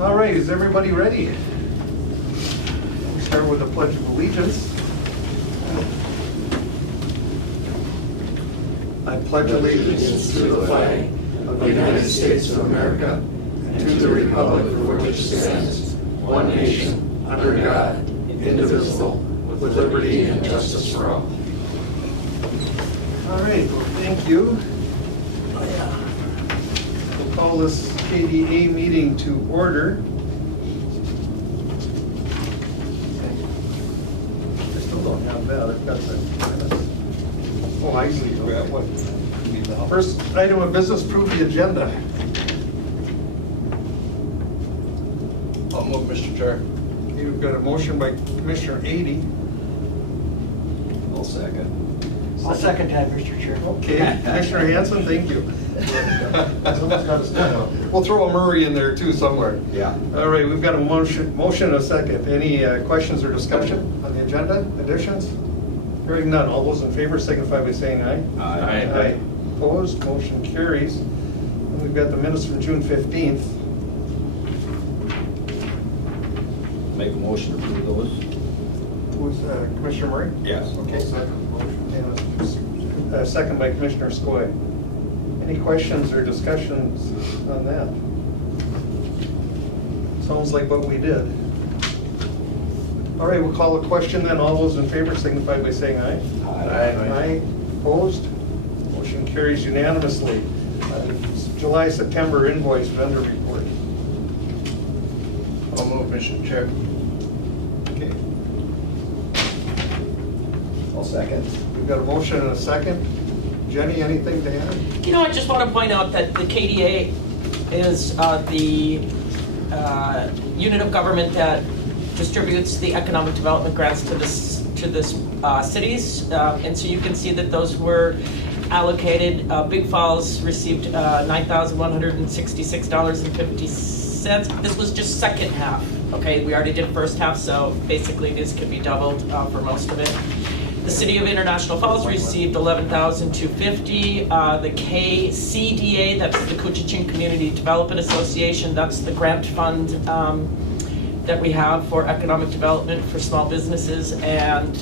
All right, is everybody ready? We'll start with the Pledge of Allegiance. I pledge allegiance to the flag of the United States of America and to the republic for which it stands, one nation, under God, indivisible, with liberty and justice for all. All right, well, thank you. We'll call this KDA meeting to order. I still don't have that. I've got the. Oh, I usually do that one. First item of business, prove the agenda. I'll move, Mr. Chair. You've got a motion by Commissioner Ady. I'll second. I'll second that, Mr. Chair. Okay, Commissioner Hanson, thank you. We'll throw a Murray in there too somewhere. Yeah. All right, we've got a motion and a second. Any questions or discussion on the agenda, additions? Hearing none, all those in favor signify by saying aye. Aye. Opposed, motion carries. And we've got the minutes from June 15th. Make a motion to approve those. Who's Commissioner Murray? Yes. Okay, second motion. And second by Commissioner Skoye. Any questions or discussions on that? Sounds like what we did. All right, we'll call a question then. All those in favor signify by saying aye. Aye. Opposed? Motion carries unanimously. July-September invoice vendor report. I'll move, Mr. Chair. Okay, I'll second. we've got a motion and a second. Jenny, anything to add? You know, I just want to point out that the KDA is the unit of government that distributes the economic development grants to this cities, and so you can see that those were allocated. Big Falls received $9,166.50. This was just second half. Okay, we already did first half, so basically this could be doubled for most of it. The City of International Falls received $11,250. The KDA, that's the Koochiching Community Development Association, that's the grant fund that we have for economic development for small businesses and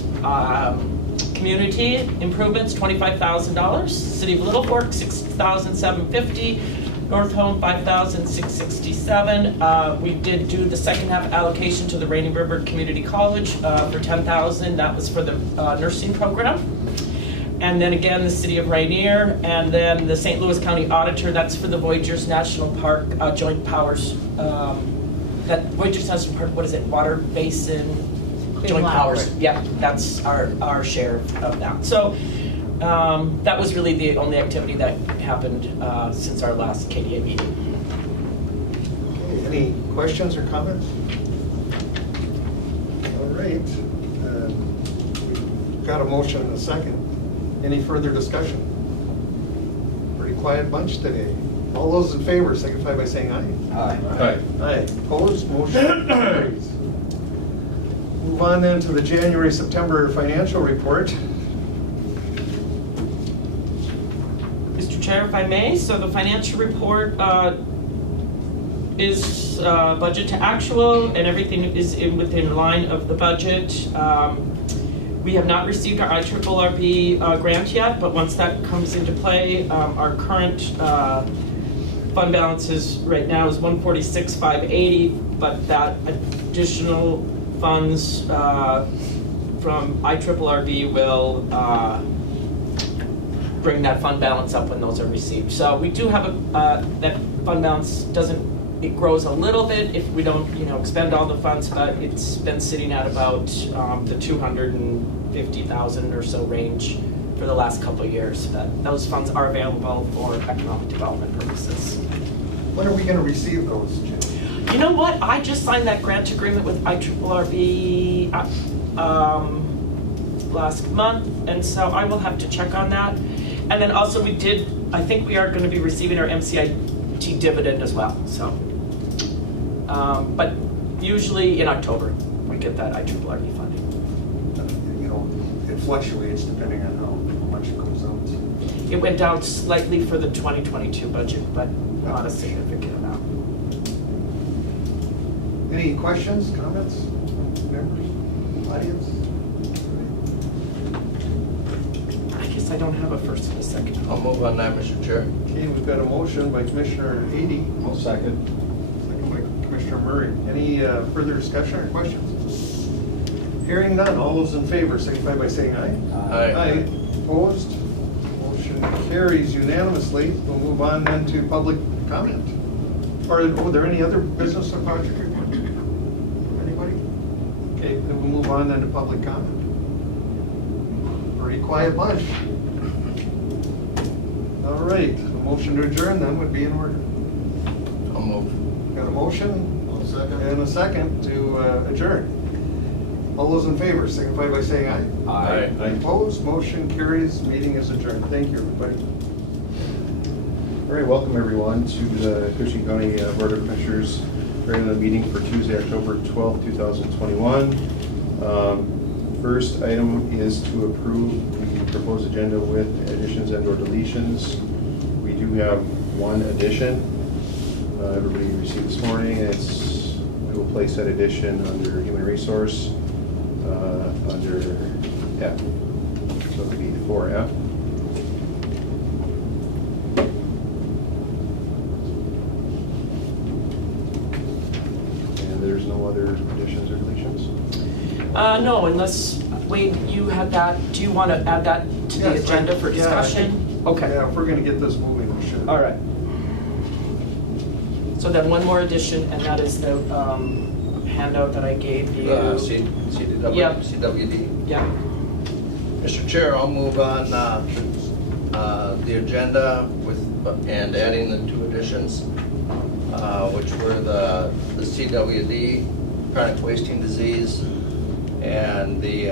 community improvements, $25,000. City of Little Fork, $6,750. North Home, $5,667. We did do the second half allocation to the Rainy River Community College for $10,000. That was for the nursing program. And then again, the City of Rainier, and then the St. Louis County Auditor, that's for the Voyageurs National Park Joint Powers. That Voyageurs National Park, what is it, Water Basin Joint Powers. Yeah, that's our share of that. So that was really the only activity that happened since our last KDA meeting. Okay, any questions or comments? All right. We've got a motion and a second. Any further discussion? Pretty quiet bunch today. All those in favor signify by saying aye. Aye. Aye. Opposed? Motion carries. Move on then to the January-September financial report. Mr. Chair, if I may, so the financial report is budget to actual, and everything is within line of the budget. We have not received our IRRB grant yet, but once that comes into play, our current fund balance is right now is $146,580, but that additional funds from IRRB will bring that fund balance up when those are received. So we do have that fund balance it grows a little bit if we don't, expend all the funds, but it's been sitting at about the 250,000 or so range for the last couple of years. Those funds are available for economic development purposes. When are we going to receive those, Jim? You know what? I just signed that grant agreement with IRRB last month, and so I will have to check on that. And then also I think we are going to be receiving our MCIT dividend as well. So, but usually in October we get that IRRB funding. It fluctuates depending on how much it goes out. It went down slightly for the 2022 budget, but not a significant amount. Any questions, comments, members, audience? I guess I don't have a first and a second. I'll move on that, Mr. Chair. Okay, we've got a motion by Commissioner Ady, I'll second. second by Commissioner Murray. Any further discussion or questions? Hearing none, all those in favor signify by saying aye. Aye. Opposed? Motion carries unanimously. We'll move on then to public comment. Or, are there any other business or project report? Anybody? Okay, then we'll move on then to public comment. Pretty quiet bunch. All right, a motion to adjourn then would be in order. I'll move. Got a motion? And a second to adjourn. All those in favor signify by saying aye. Aye. Opposed? Motion carries. Meeting is adjourned. Thank you, everybody. All right, welcome everyone to the Koochiching County Board of Commissioners regular meeting for Tuesday, October 12th, 2021. First item is to approve the proposed agenda with additions and/or deletions. We do have one addition. Everybody received this morning. We will place that addition under Human Resource, under F. So it would be 4F. There's no other additions or deletions? No, unless, Wade, you had that, do you want to add that to the Yes, agenda for yeah, I discussion? think- Okay, Yeah, if we're gonna get this moving, we should. all right. So then one more addition, and that is the handout that I gave you. CWD? Yep. CWD. Yeah, Mr. Chair, I'll move on the agenda with, and adding the two additions, which were the CWD, chronic wasting disease, and the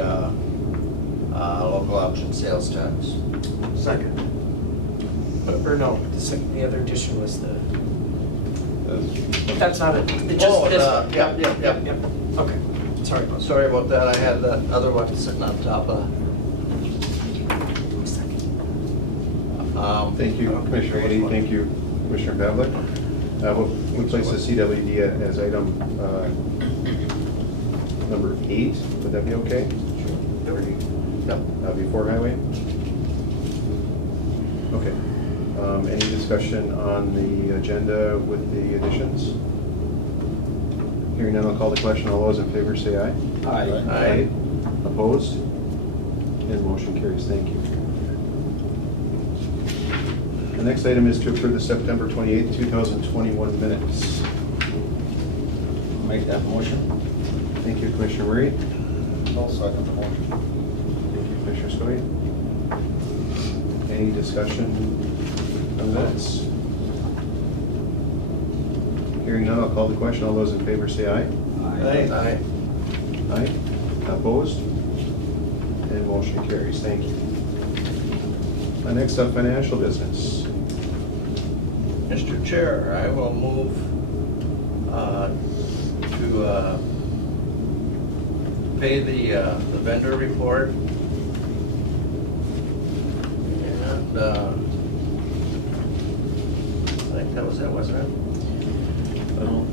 local option sales tax. Second. or no, the other addition was the, that's not it, just Oh, this. yep. Yep, okay, sorry about that. Sorry about that, I had that other one sitting on top of. Thank you, Commissioner Ady. Thank you, Commissioner Pavlik. We place the CWD as item number 8. Would that be okay? Sure. No, before highway? Okay. Any discussion on the agenda with the additions? Hearing none, I'll call the question. All those in favor say aye. Aye. Opposed? And motion carries. Thank you. The next item is to approve the September 28th, 2021 minutes. Make that motion. Thank you, Commissioner Murray. I'll second the motion. Thank you, Commissioner Skoye. Any discussion on minutes? Hearing none, I'll call the question. All those in favor say aye. Aye. Aye. Opposed? And motion carries. Thank you. Next up, financial business. Mr. Chair, I will move to pay the vendor report. And I think that was it, wasn't it?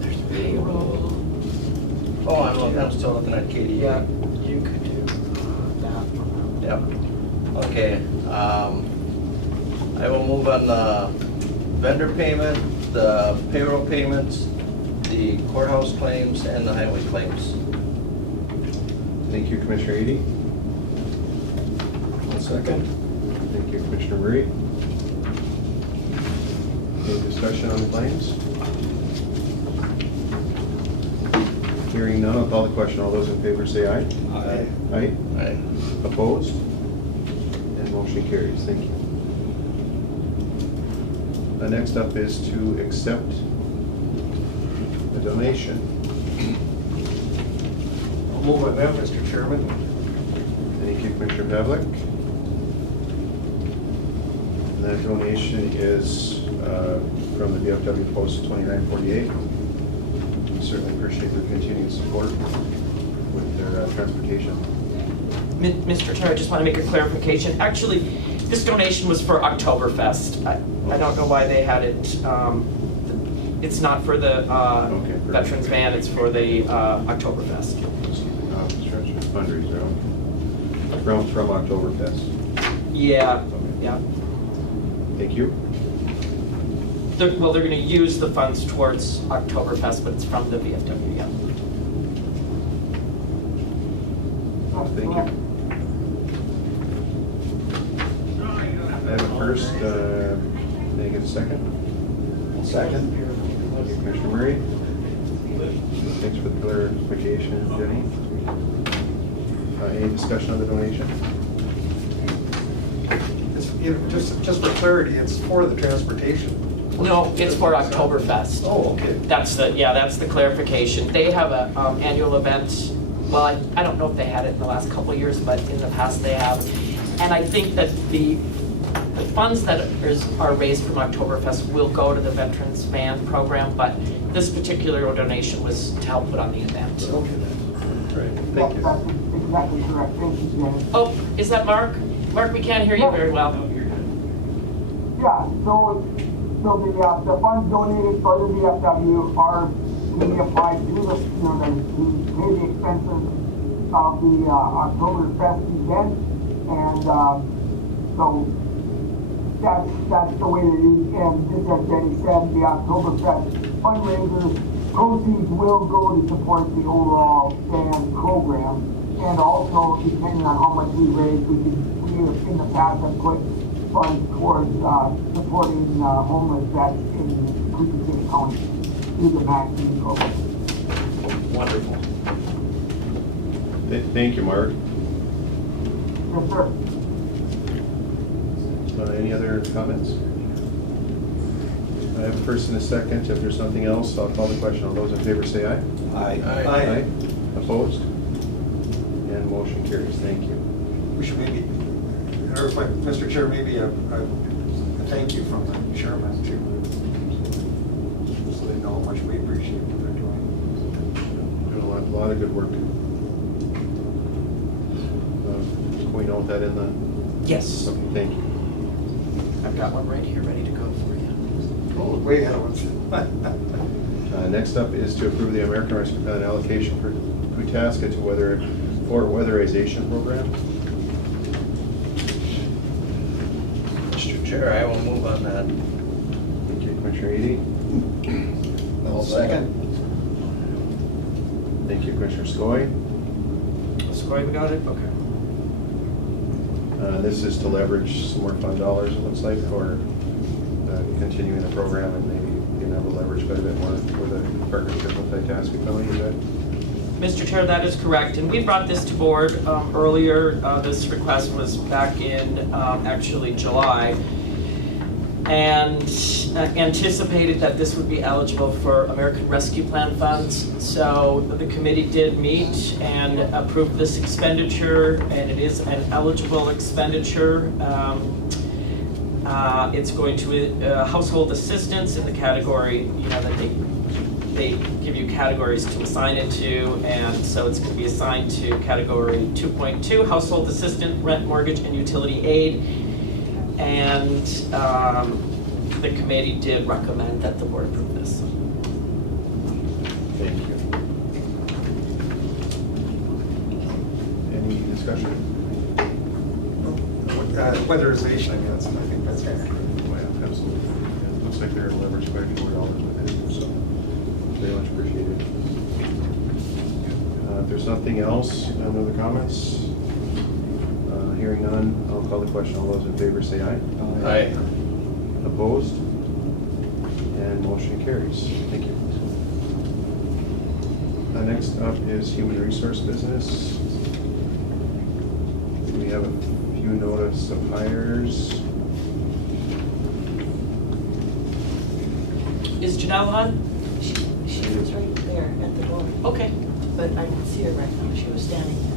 There's payroll. Oh, I'm still looking at KDA. Yeah, you could do that. Yep. Okay. I will move on the vendor payment, the payroll payments, the courthouse claims, and the highway claims. Thank you, Commissioner Ady. I'll second. Thank you, Commissioner Murray. Any discussion on the claims? Hearing none, I'll call the question. All those in favor say aye. Aye. Aye. Aye. Opposed? And motion carries. Thank you. Next up is to accept a donation. I'll move on that, Mr. Chairman. Thank you, Commissioner Pavlik. And that donation is from the VFW Post 2948. We certainly appreciate their continued support with their transportation. Mr. Chair, I just want to make a clarification. Actually, this donation was for Oktoberfest. I don't know why they had it, It's not for the Okay. Veterans Band, it's for the Oktoberfest. Fundraiser from Oktoberfest. Yeah, yeah. Thank you. They're going to use the funds towards Oktoberfest, but it's from the VFW, yeah. Thank you. I have a first, can I get a second? Second. Commissioner Murray. Thanks for the clarification, Jenny. Any discussion on the donation? Just for clarity, it's for the transportation. No, it's for Oktoberfest. Oh, okay. That's the clarification. They have a annual event. Well, I don't know if they had it in the last couple of years, but in the past they have. And I think that the funds that are raised from Oktoberfest will go to the Veterans Band program, but this particular donation was to help put on the event. Okay. Great. Thank you. That's exactly correct. Thank you, Janet. Oh, is that Mark? Mark, we can't hear you very well. Yeah, so the funds donated for the VFW are to be applied to the, to pay the expenses of the Oktoberfest event, and so that's the way it is. And just as Jenny said, the Oktoberfest fundraiser proceeds will go to support the overall band program, and also depending on how much we raise, we have in the past have put funds towards supporting homeless vets in Koochiching County through the vaccine program. Wonderful. Thank you, Mark. Yes, sir. Any other comments? I have a first and a second. If there's nothing else, I'll call the question. All those in favor say aye. Aye. Opposed? And motion carries. Thank you. We should maybe, or if Mr. Chair, maybe a thank you from the chairman too, so they know how much we appreciate what they're doing. Doing a lot of good work. Can we note that in the? Yes. Okay, thank you. I've got one right here ready to go for you. Oh, way ahead of us. Next up is to approve the American Rescue Plan allocation for Koochiching for weatherization program. Mr. Chair, I will move on that. Thank you, Commissioner Edie. I'll second. Thank you, Commissioner Skoye. Scory, we got it? Okay. This is to leverage some more fund dollars, it looks like, for continuing the program and maybe being able to leverage quite a bit more with a partnership with Itasca County. Is that? Mr. Chair, that is correct, and we brought this to board earlier. This request was back in actually July, and anticipated that this would be eligible for American Rescue Plan funds. So the committee did meet and approved this expenditure, and it is an eligible expenditure. It's going to household assistance in the category, that they give you categories to assign it to, and so it's going to be assigned to category 2.2, household assistant, rent, mortgage, and utility aid. And the committee did recommend that the board approve this. Thank you. Any discussion? Weatherization, I think that's accurate. Oh, yeah, absolutely. It looks like they're leveraged quite a few more dollars with it, so very much appreciated. If there's nothing else, no other comments? Hearing none, I'll call the question. All those in favor say aye. Aye. Opposed? And motion carries. Thank you. Next up is human resource business. We have a few notice of hires. Is Janelle on? She was right there at the door, Okay. but I didn't see her right now. She was standing there.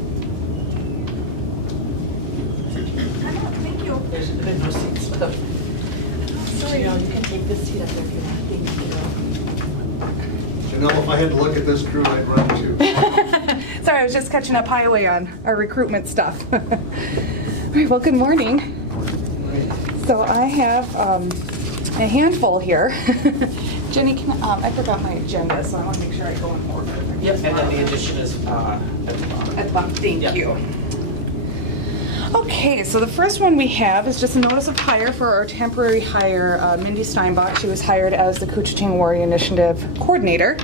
Thank you. There's good no seats left. Sorry. You know, you can take this seat up there if you want. Thank you. Janelle, if I had to look at this crew, I'd run too. Sorry, I was just catching up highway on our recruitment stuff. All right, well, good morning. So I have a handful here. Jenny, I forgot my agenda, so I want to make sure I go in order. Yep, and then the addition is at the bottom. At the bottom, thank Yep. you. Okay, so the first one we have is just a notice of hire for our temporary hire, Mindy Steinbach. She was hired as the Koochiching Warrior Initiative Coordinator,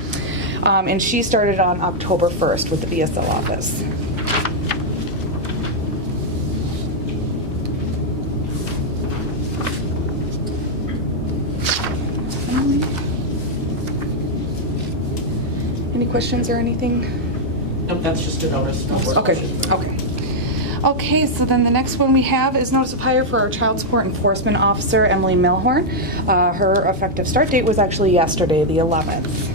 and she started on October 1st with the BSL office. Any questions or anything? Nope, that's just a notice. No more Okay, questions. okay. Okay, so then the next one we have is notice of hire for our child support enforcement officer, Emily Milhorn. Her effective start date was actually yesterday, the 11th.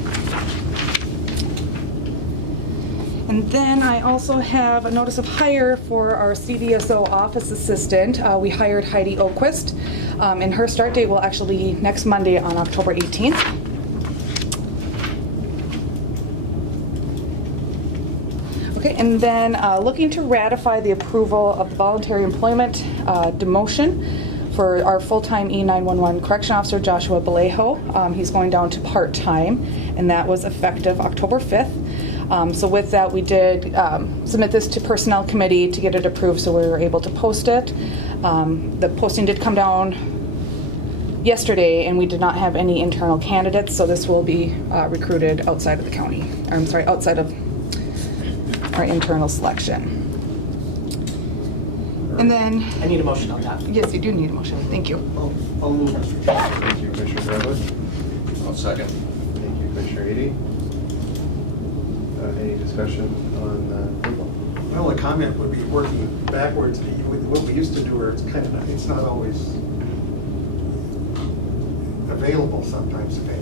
And then I also have a notice of hire for our CVSO office assistant. We hired Heidi Oquist, and her start date will actually be next Monday on October 18th. Okay, and then looking to ratify the approval of the voluntary employment demotion for our full-time E911 correction officer, Joshua Balejo. He's going down to part-time, and that was effective October 5th. So with that, we did submit this to Personnel Committee to get it approved, so we were able to post it. The posting did come down yesterday, and we did not have any internal candidates, so this will be recruited outside of the county. Or, I'm sorry, outside of our internal selection. And then, I need a motion on that. yes, you do need a motion. Thank you. I'll move, Mr. Chair. Thank you, Commissioner Gravett. I'll second. Thank you, Commissioner Ady. Any discussion on approval? Well, a comment would be working backwards. What we used to do, where it's kind of, it's not always available sometimes, okay?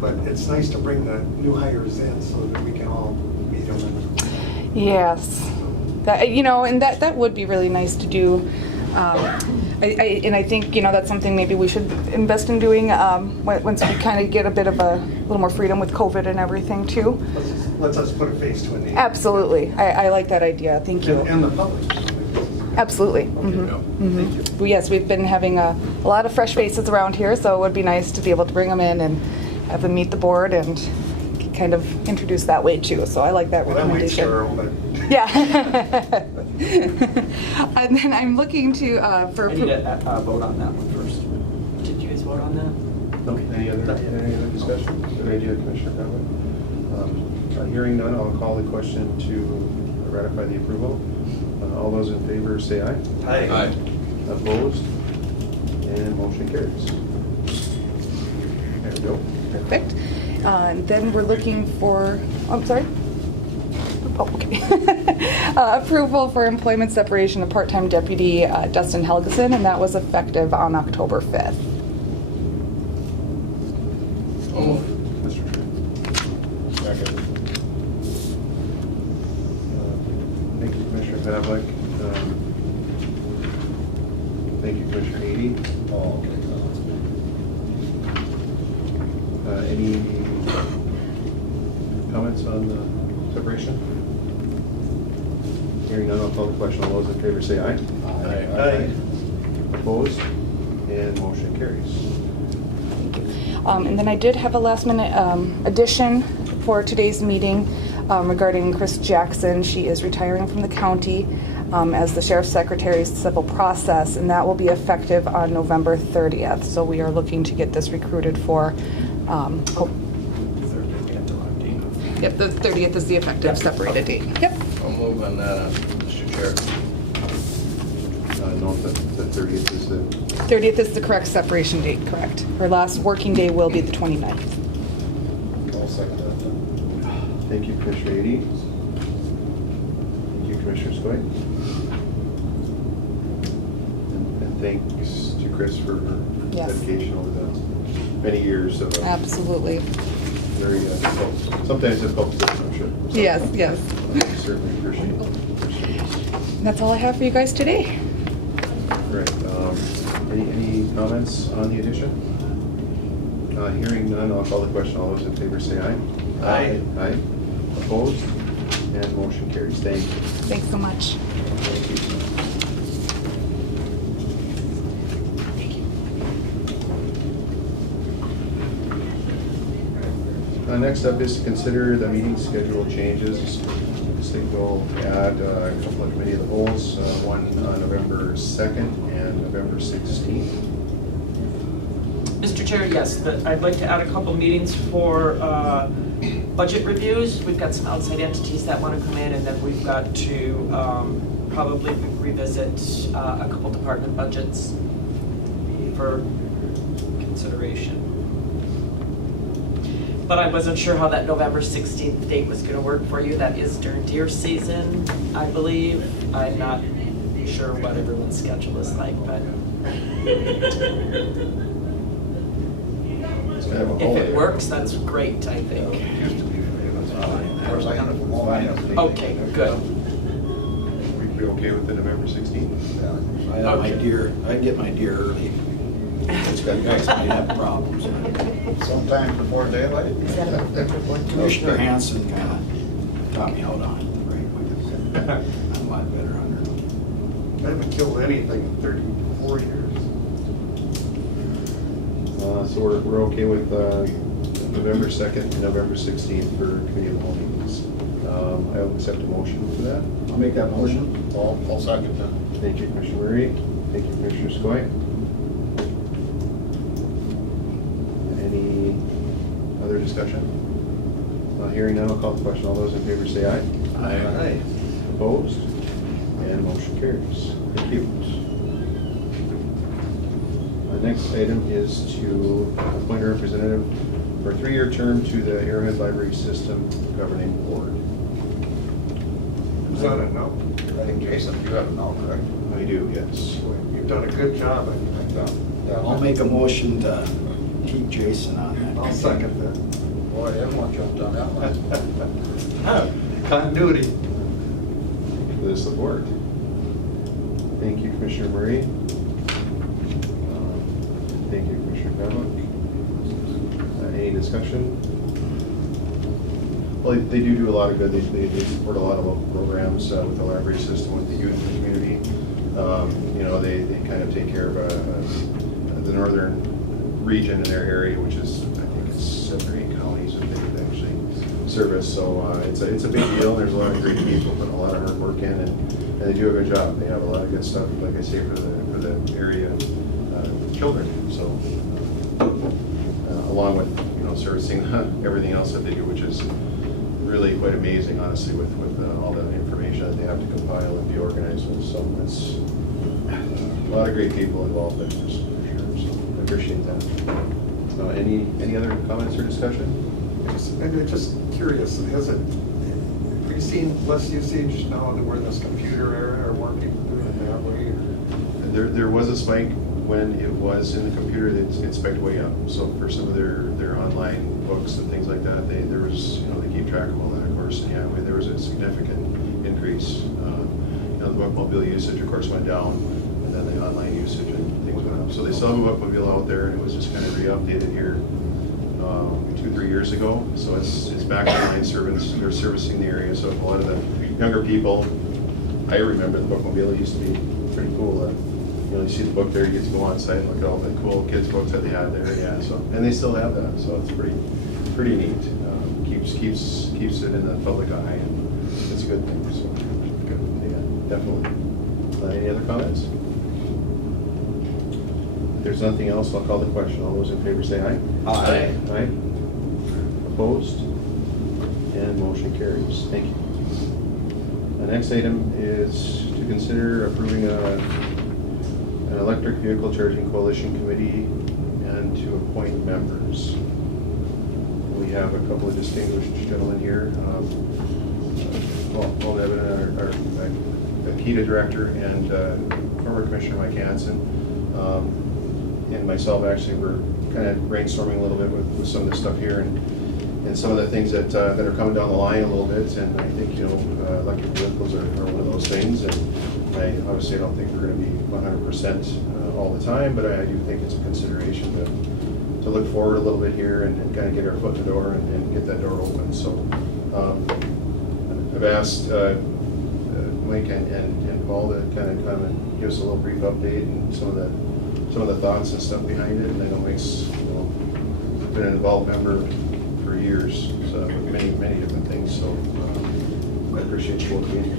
But it's nice to bring the new hires in so that we can all meet them. Yes, that, and that would be really nice to do. I think, that's something maybe we should invest in doing once we kind of get a bit of a little more freedom with COVID and everything too. Let's us put a face to a name. Absolutely, I like that idea. Thank you. And the public. Absolutely. Thank you. Well, yes, we've been having a lot of fresh faces around here, so it would be nice to be able to bring them in and have them meet the board and kind of introduce that way too. So I like that Well, that might recommendation. scare them, but. Yeah. And then I'm looking to for I need a vote on that one first. Did you guys vote on that? No, any other discussion? Good idea, Commissioner Gravett. Hearing none, I'll call the question to ratify the approval. All those in favor say aye. Aye. Opposed? And motion carries. There we go. perfect. And then we're looking for. I'm sorry. Oh, okay. Approval for employment separation of part-time deputy Dustin Helgeson, and that was effective on October 5th. Oh, Mr. Chair. second. Thank you, Commissioner Pavlik. Thank you, Commissioner Ady. Oh, okay. Any comments on the separation? Hearing none, I'll call the question. All those in favor say aye. Aye. Opposed? And motion carries. Thank you. And then I did have a last-minute addition for today's meeting regarding Chris Jackson. She is retiring from the county as the Sheriff's Secretary's civil process, and that will be effective on November 30th. So we are looking to get this recruited for. Yep, the 30th is the effective separated date. Yep. I'll move on that, Mr. Chair. No, the 30th is the 30th is the correct separation date, correct? Her last working day will be the 29th. I'll second that. Thank you, Commissioner Ady. Thank you, Commissioner Skoye. And thanks to Chris for her Yes. dedication over the many years of Absolutely. very difficult, sometimes difficult position, I'm sure. So, Yes, yes. Certainly appreciate it. That's all I have for you guys today. Right. Any comments on the addition? Hearing none, I'll call the question. All those in favor say aye. Aye. Aye. Opposed? And motion carries. Thank you. Thanks so much. Thank you. Next up is to consider the meeting schedule changes. State will add a couple of committee of the holes, one on November 2nd and November 16th. Mr. Chair, yes, but I'd like to add a couple meetings for budget reviews. We've got some outside entities that want to come in, and then we've got to probably revisit a couple department budgets for consideration. But I wasn't sure how that November 16th date was going to work for you. That is during deer season, I believe. I'm not sure what everyone's schedule is like, but if it works, that's great, I think. Of course, I have them all. Okay, good. We'd be okay with the November 16th? I have my deer, I get my deer early. It's got guys might have problems. Sometime before daylight. Commissioner Hanson kind of taught me out on it the right way. I'm a lot better under it. I haven't killed anything in 34 years. So we're okay with November 2nd and November 16th for committee of the whole meetings. I will accept a motion for that. I'll make that motion. I'll second that. Thank you, Commissioner Murray. Thank you, Commissioner Skoye. Any other discussion? Hearing none, I'll call the question. All those in favor say aye. Aye. Opposed? And motion carries. Thank you. The next item is to appoint a representative for a 3-year term to the Arrowhead Library System Governing Board. Who's on it now? I think Jason, you have it now, correct? I do, yes. You've done a good job. I'll make a motion to keep Jason on that. I'll second that. Boy, everyone jumped on that one. Continuity. For the support. Thank you, Commissioner Murray. Thank you, Commissioner Pavlik. Any discussion? Well, they do a lot of good. They support a lot of local programs with the library system, with the youth in the community. You know, they kind of take care of the northern region in their area, which is, I think it's 7 or 8 counties that they actually service. So it's a big deal. There's a lot of great people putting a lot of hard work in, and they do a good job. They have a lot of good stuff, like I say, for the area children. So along with servicing everything else that they do, which is really quite amazing, honestly, with all the information that they have to compile and be organized with. So it's a lot of great people involved in this, for sure. So I appreciate that. Any other comments or discussion? I'm just curious, have you seen less usage now that we're in this computer era, or more people doing it that way? There was a spike when it was in the computer. It spiked way up. So for some of their online books and things like that, there was, they keep track of all that, of course. And yeah, there was a significant increase. The bookmobile usage, of course, went down, and then the online usage and things went up. So they still have a bookmobile out there, and it was just kind of re-updated here 2-3 years ago. So it's back online service. They're servicing the area. So a lot of the younger people, I remember the bookmobile used to be pretty cool. You see the book there, you get to go on site and look at all the cool kids' books that they had there. Yeah, so and they still have that. So it's pretty neat. Keeps it in the public eye, and it's a good thing. So good. Yeah, definitely. Any other comments? If there's nothing else, I'll call the question. All those in favor say aye. Aye. Aye. Opposed? And motion carries. Thank you. The next item is to consider approving an electric vehicle charging coalition committee and to appoint members. We have a couple of distinguished gentlemen here. Paul Devin, our KDA director, and former Commissioner Mike Hansen, and myself actually were kind of brainstorming a little bit with some of this stuff here and some of the things that are coming down the line a little bit. And I think electric vehicles are one of those things. And I obviously don't think we're going to be 100% all the time, but I do think it's a consideration to look forward a little bit here and kind of get our foot in the door and get that door open. So I've asked Mike and Paul to kind of come and give us a little brief update and some of the thoughts and stuff behind it. And I know Mike's been an involved member for years, so with many, many different things, so I appreciate you both being here.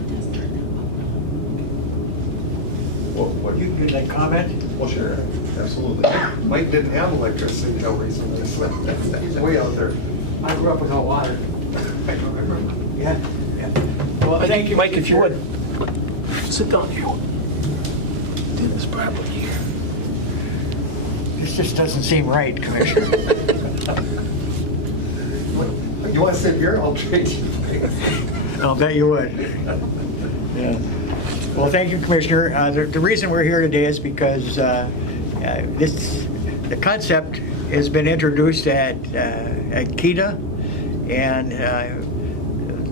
What You can like comment? Well, sure, absolutely. Mike didn't have electricity until recently, so he's way out there. I grew up without water. Yeah, yeah. Well, thank you. Mike, if you would. Sit down here. Do this properly here. This just doesn't seem right, Commissioner. You want to sit here? I'll trade you. I'll bet you would. Yeah. Well, thank you, Commissioner. The reason we're here today is because the concept has been introduced at KDA, and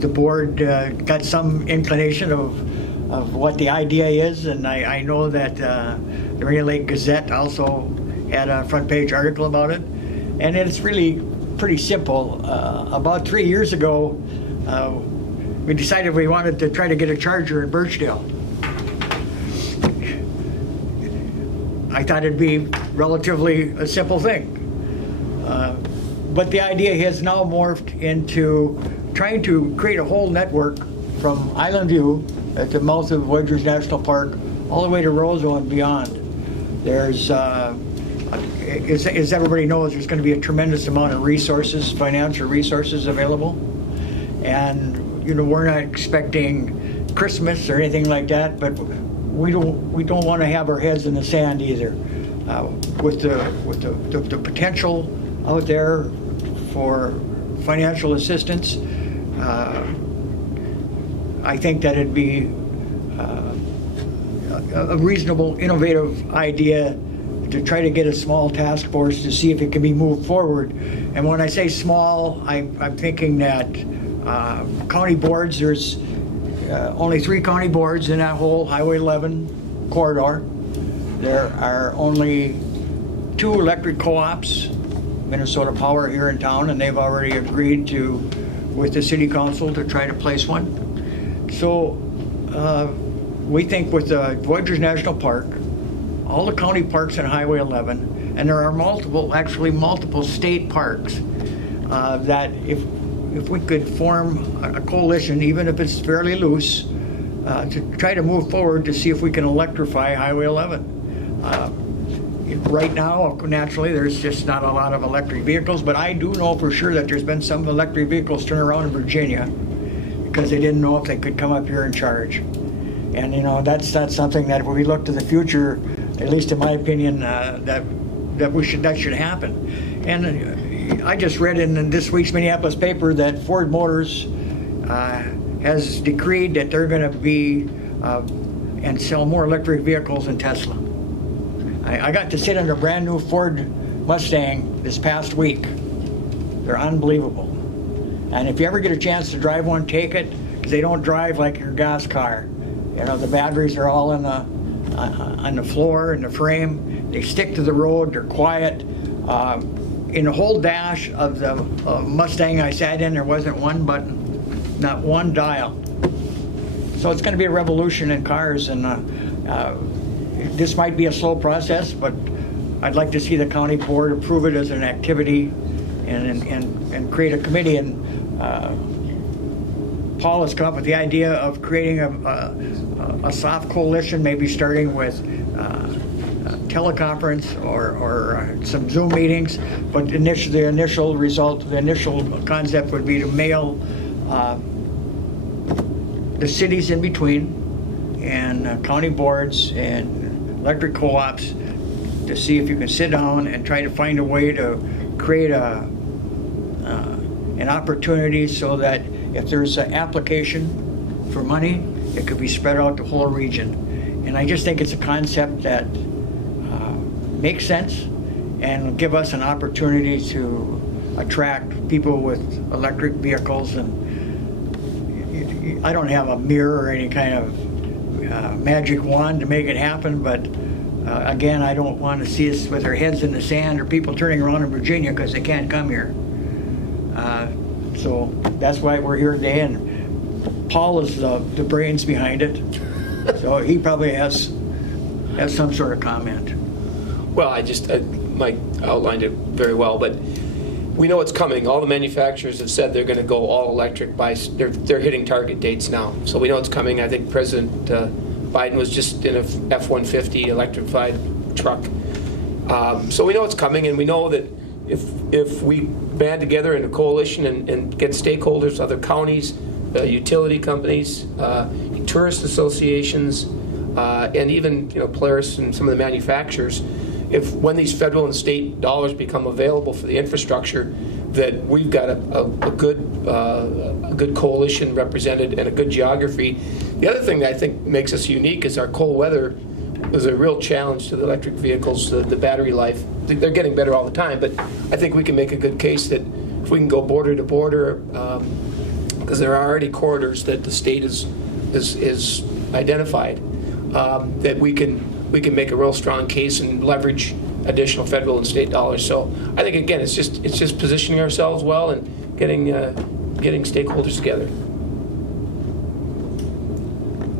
the board got some inclination of what the idea is, and I know that the Rainy Lake Gazette also had a front page article about it, and it's really pretty simple. About 3 years ago, we decided we wanted to try to get a charger in Birchdale. I thought it'd be relatively a simple thing. But the idea has now morphed into trying to create a whole network from Island View at the mouth of Voyageurs National Park all the way to Roseau and beyond. There's, as everybody knows, there's going to be a tremendous amount of resources, financial resources available. And, you know, we're not expecting Christmas or anything like that, but we don't want to have our heads in the sand either. With the potential out there for financial assistance, I think that it'd be a reasonable, innovative idea to try to get a small task force to see if it can be moved forward. And when I say small, I'm thinking that county boards, there's only 3 county boards in that whole Highway 11 corridor. There are only 2 electric co-ops, Minnesota Power here in town, and they've already agreed to, with the city council, to try to place one. So we think with the Voyageurs National Park, all the county parks on Highway 11, and there are multiple state parks, that if we could form a coalition, even if it's fairly loose, to try to move forward to see if we can electrify Highway 11. Right now, naturally, there's just not a lot of electric vehicles, but I do know for sure that there's been some electric vehicles turn around in Virginia because they didn't know if they could come up here and charge. And, you know, that's something that when we look to the future, at least in my opinion, that should happen. And I just read in this week's Minneapolis paper that Ford Motors has decreed that they're going to be and sell more electric vehicles than Tesla. I got to sit in a brand new Ford Mustang this past week. They're unbelievable. And if you ever get a chance to drive one, take it, because they don't drive like your gas car. You know, the batteries are all on the floor, in the frame. They stick to the road, they're quiet. In the whole dash of the Mustang I sat in, there wasn't one button, not one dial. So it's going to be a revolution in cars, and this might be a slow process, but I'd like to see the county board approve it as an activity and create a committee. And Paul has come up with the idea of creating a soft coalition, maybe starting with teleconference or some Zoom meetings, but the initial concept would be to mail the cities in between and county boards and electric co-ops to see if you can sit down and try to find a way to create an opportunity so that if there's an application for money, it could be spread out the whole region. And I just think it's a concept that makes sense and give us an opportunity to attract people with electric vehicles. And I don't have a mirror or any kind of magic wand to make it happen, but again, I don't want to see us with our heads in the sand or people turning around in Virginia because they can't come here. So that's why we're here today, and Paul is the brains behind it, so he probably has some sort of comment. Well, Mike outlined it very well, but we know it's coming. All the manufacturers have said they're going to go all electric by, they're hitting target dates now. So we know it's coming. I think President Biden was just in a F-150 electrified truck. So we know it's coming, and we know that if we band together in a coalition and get stakeholders, other counties, utility companies, tourist associations, and even players and some of the manufacturers, when these federal and state dollars become available for the infrastructure, that we've got a good coalition represented and a good geography. The other thing that I think makes us unique is our cold weather is a real challenge to the electric vehicles, the battery life. They're getting better all the time, but I think we can make a good case that if we can go border to border, because there are already corridors that the state is identified, that we can make a real strong case and leverage additional federal and state dollars. So I think again, it's just positioning ourselves well and getting stakeholders together.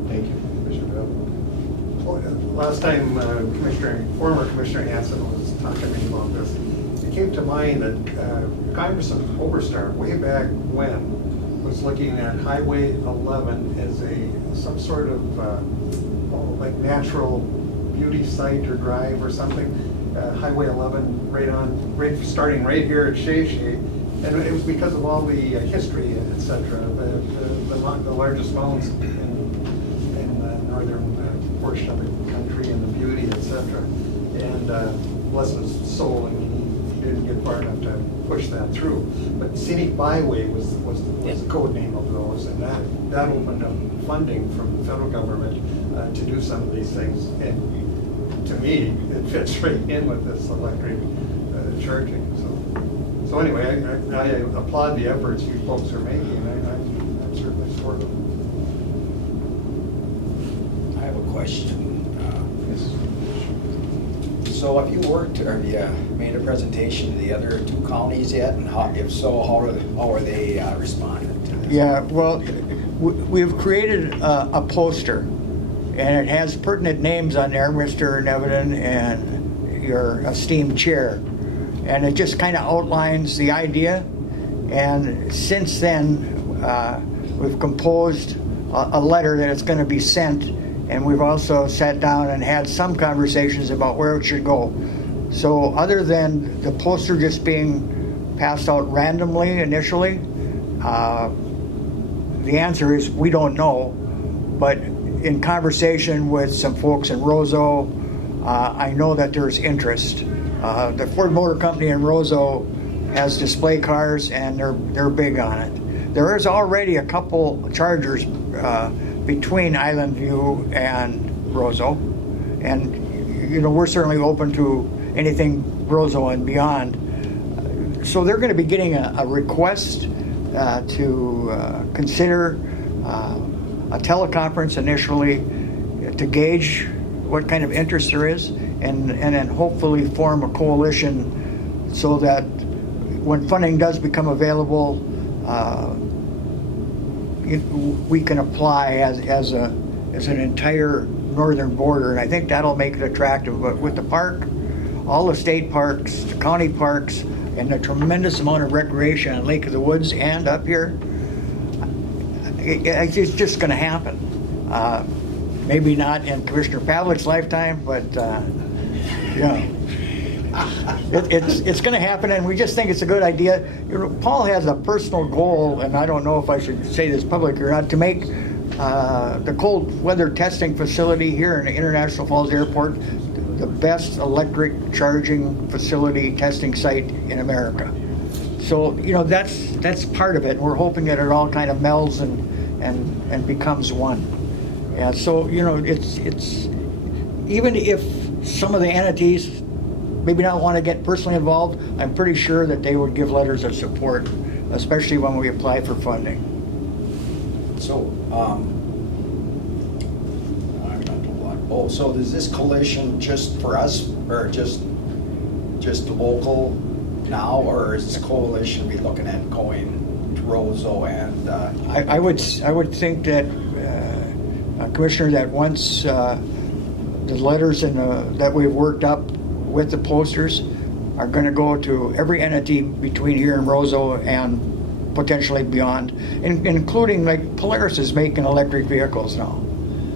Thank you. Commissioner Bell? Last time former Commissioner Hansen was talking to me about this, it came to mind that Congressman Oberstar, way back when, was looking at Highway 11 as some sort of like natural beauty site or drive or something. Highway 11 starting right here at Shea, and it was because of all the history, etc. The largest mountains in the northern portion of the country and the beauty, etc. And bless his soul, I mean, he didn't get far enough to push that through. But scenic byway was the code name of those, and that opened up funding from the federal government to do some of these things. And to me, it fits right in with this electric charging. So anyway, I applaud the efforts you folks are making, and I'm certainly supportive. I have a question. So have you worked, or have you made a presentation to the other two counties yet? And if so, how are they responding to this? Yeah, well, we've created a poster, and it has pertinent names on there, Mr. Nevedon and your esteemed chair. And it just kind of outlines the idea. And since then, we've composed a letter that it's going to be sent. And we've also sat down and had some conversations about where it should go. So other than the poster just being passed out randomly initially, the answer is we don't know. But in conversation with some folks in Roseau, I know that there's interest. The Ford Motor Company in Roseau has display cars, and they're big on it. There is already a couple chargers between Island View and Roseau, and we're certainly open to anything Roseau and beyond. So they're going to be getting a request to consider a teleconference initially to gauge what kind of interest there is, and then hopefully form a coalition so that when funding does become available, we can apply as an entire northern border, and I think that'll make it attractive. But with the park, all the state parks, the county parks, and the tremendous amount of recreation on Lake of the Woods and up here, it's just going to happen. Maybe not in Commissioner Pavlik's lifetime, but it's going to happen, and we just think it's a good idea. Paul has a personal goal, and I don't know if I should say this publicly or not, to make the cold weather testing facility here in International Falls Airport the best electric charging facility testing site in America. So that's part of it, and we're hoping that it all kind of melds and becomes one. Yeah, so it's even if some of the entities maybe not want to get personally involved, I'm pretty sure that they would give letters of support, especially when we apply for funding. So, so is this coalition just for us, or just local now, or is this coalition be looking at going to Roseau and? I would think that Commissioner, that once the letters that we've worked up with the posters, are gonna go to every entity between here and Roseau and potentially beyond, including like Polaris is making electric vehicles now.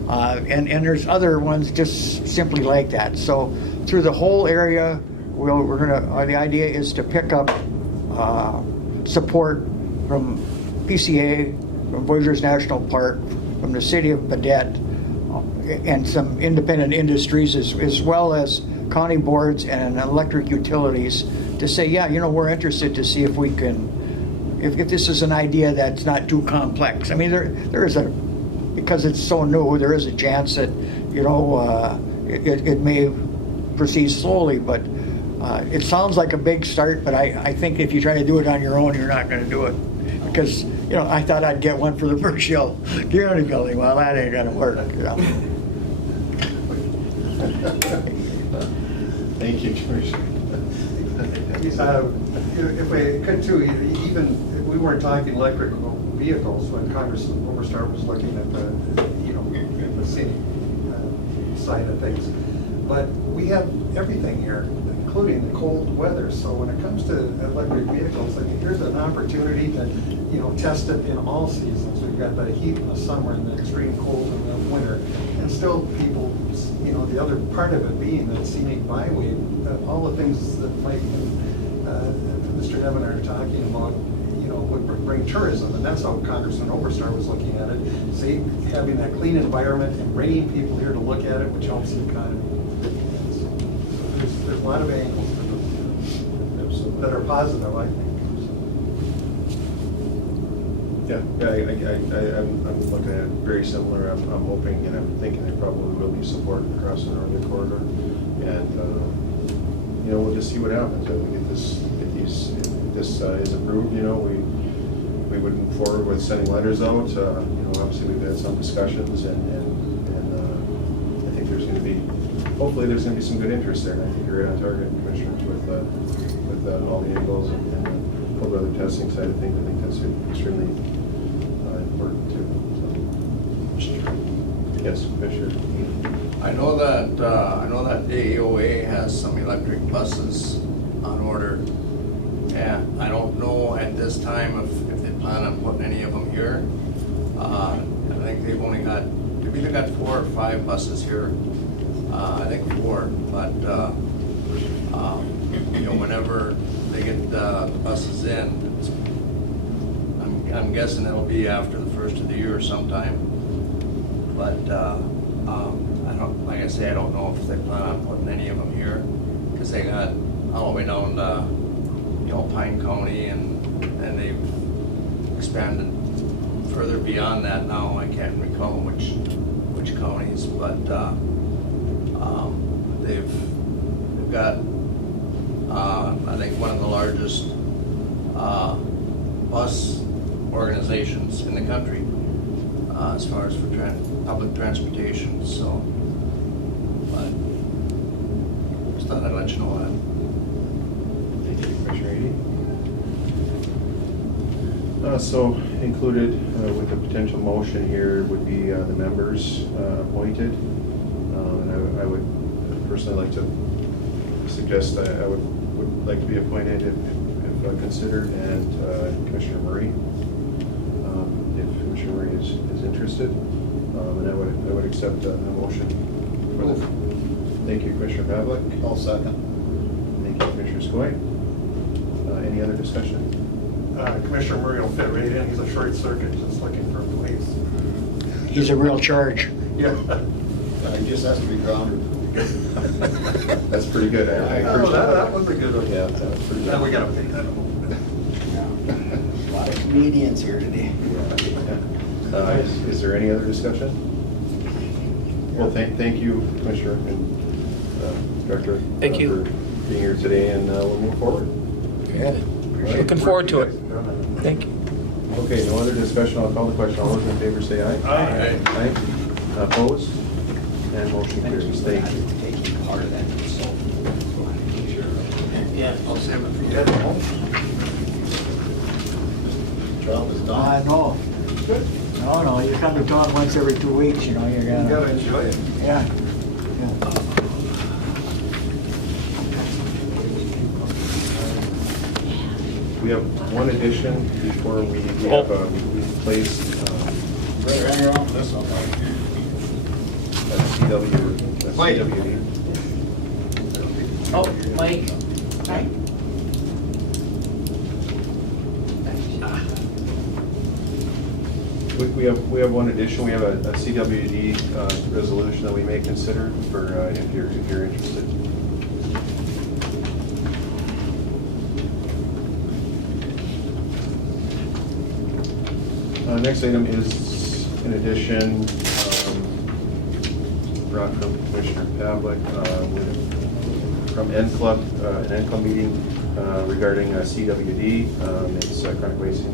And there's other ones just simply like that. So through the whole area, the idea is to pick up support from PCA, from Voyageurs National Park, from the city of Baudette, and some independent industries as well as county boards and electric utilities to say, yeah, we're interested to see if we can, if this is an idea that's not too complex. I mean, there is because it's so new, there is a chance that, it may proceed slowly, but it sounds like a big start, but I think if you try to do it on your own, you're not going to do it. Because, I thought I'd get one for the Birch Hill Community Building. Well, that ain't going to work. Thank you, Commissioner. If I could too, even if we weren't talking electric vehicles when Congressman Oberstar was looking at the scenic side of things, but we have everything here, including the cold weather. So when it comes to electric vehicles, I mean, here's an opportunity to test it in all seasons. We've got the heat in the summer and the extreme cold in the winter, and still people, the other part of it being that scenic byway, all the things that Mike and Mr. Devon are talking about, would bring tourism, and that's how Congressman Oberstar was looking at it. See, having that clean environment and bringing people here to look at it, which helps the economy. So there's a lot of angles to this that are positive, I think. Yeah, I'm looking at it very similar. I'm hoping and I'm thinking there probably will be support across the northern corridor, and we'll just see what happens. If we get this is approved, we would move forward with sending letters out. Obviously we've had some discussions, and I think hopefully there's going to be some good interest there. And I think you're right on target, Commissioners, with all the angles and the cold weather testing side of things. I think that's extremely important too. So. Yes, Commissioner. I know that the AOA has some electric buses on order, and I don't know at this time if they plan on putting any of them here. I think they've either got 4 or 5 buses here. I think 4, but whenever they get the buses in, I'm guessing it'll be after the first of the year sometime. But like I say, I don't know if they plan on putting any of them here, because they got all the way down to Pine County, and they've expanded further beyond that now. I can't recall which counties, but they've got I think one of the largest bus organizations in the country as far as for public transportation. So, but just thought I'd let you know that. Thank you, Commissioner Eady. So included with the potential motion here would be the members appointed. And I would personally like to suggest that I would like to be appointed if considered, and Commissioner Murray, if Commissioner Murray is interested, and I would accept a motion for this. Thank you, Commissioner Pavlik. I'll second. Thank you, Commissioner Skoye. Any other discussion? Commissioner Murray will fit right in. He's a short circuit, just looking for a place. He's a real charge. Yeah. He just has to be grounded. That's pretty good. I appreciate that was a good one. Yeah, that was pretty good. Now we gotta pick that up. A lot of comedians here today. Is there any other discussion? Well, thank you, Commissioner and Director. Thank you. For being here today, and we'll move forward. Yeah. Looking forward to it. Thank you. Okay, no other discussion. I'll call the question. All those in favor say aye. Aye. Aye. Opposed? And motion carries. Thank you. Taking part of that consultant. Yeah, I'll save it for you. Job is done. No. No, you come to town once every 2 weeks, you're You gonna. gotta enjoy it. Yeah. We have one addition before we have, we've placed Better hang around for this one, Mike. CWD. Oh, Mike. Hi. We have one addition. We have a CWD resolution that we may consider for if you're interested. Next item is an addition brought from Commissioner Pavlik from NCLUB, an NCLUB meeting regarding CWD. It's chronic wasting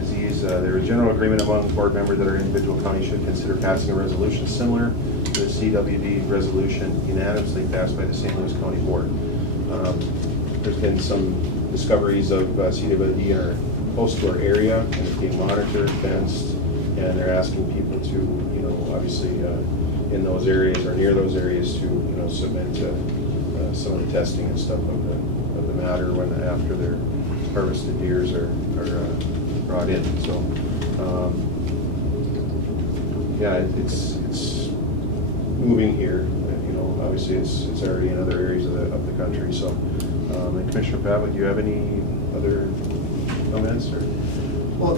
disease. There is general agreement among board members that our individual county should consider passing a resolution similar to the CWD resolution unanimously passed by the St. Louis County Board. There's been some discoveries of CWD in our close to our area, and it's being monitored, fenced, and they're asking people to, you know, obviously in those areas or near those areas to, you know, submit to some of the testing and stuff of the matter when after their harvested deers are brought in. So yeah, it's moving here. You know, obviously it's already in other areas of the country. So and Commissioner Pavlik, do you have any other comments or? Well,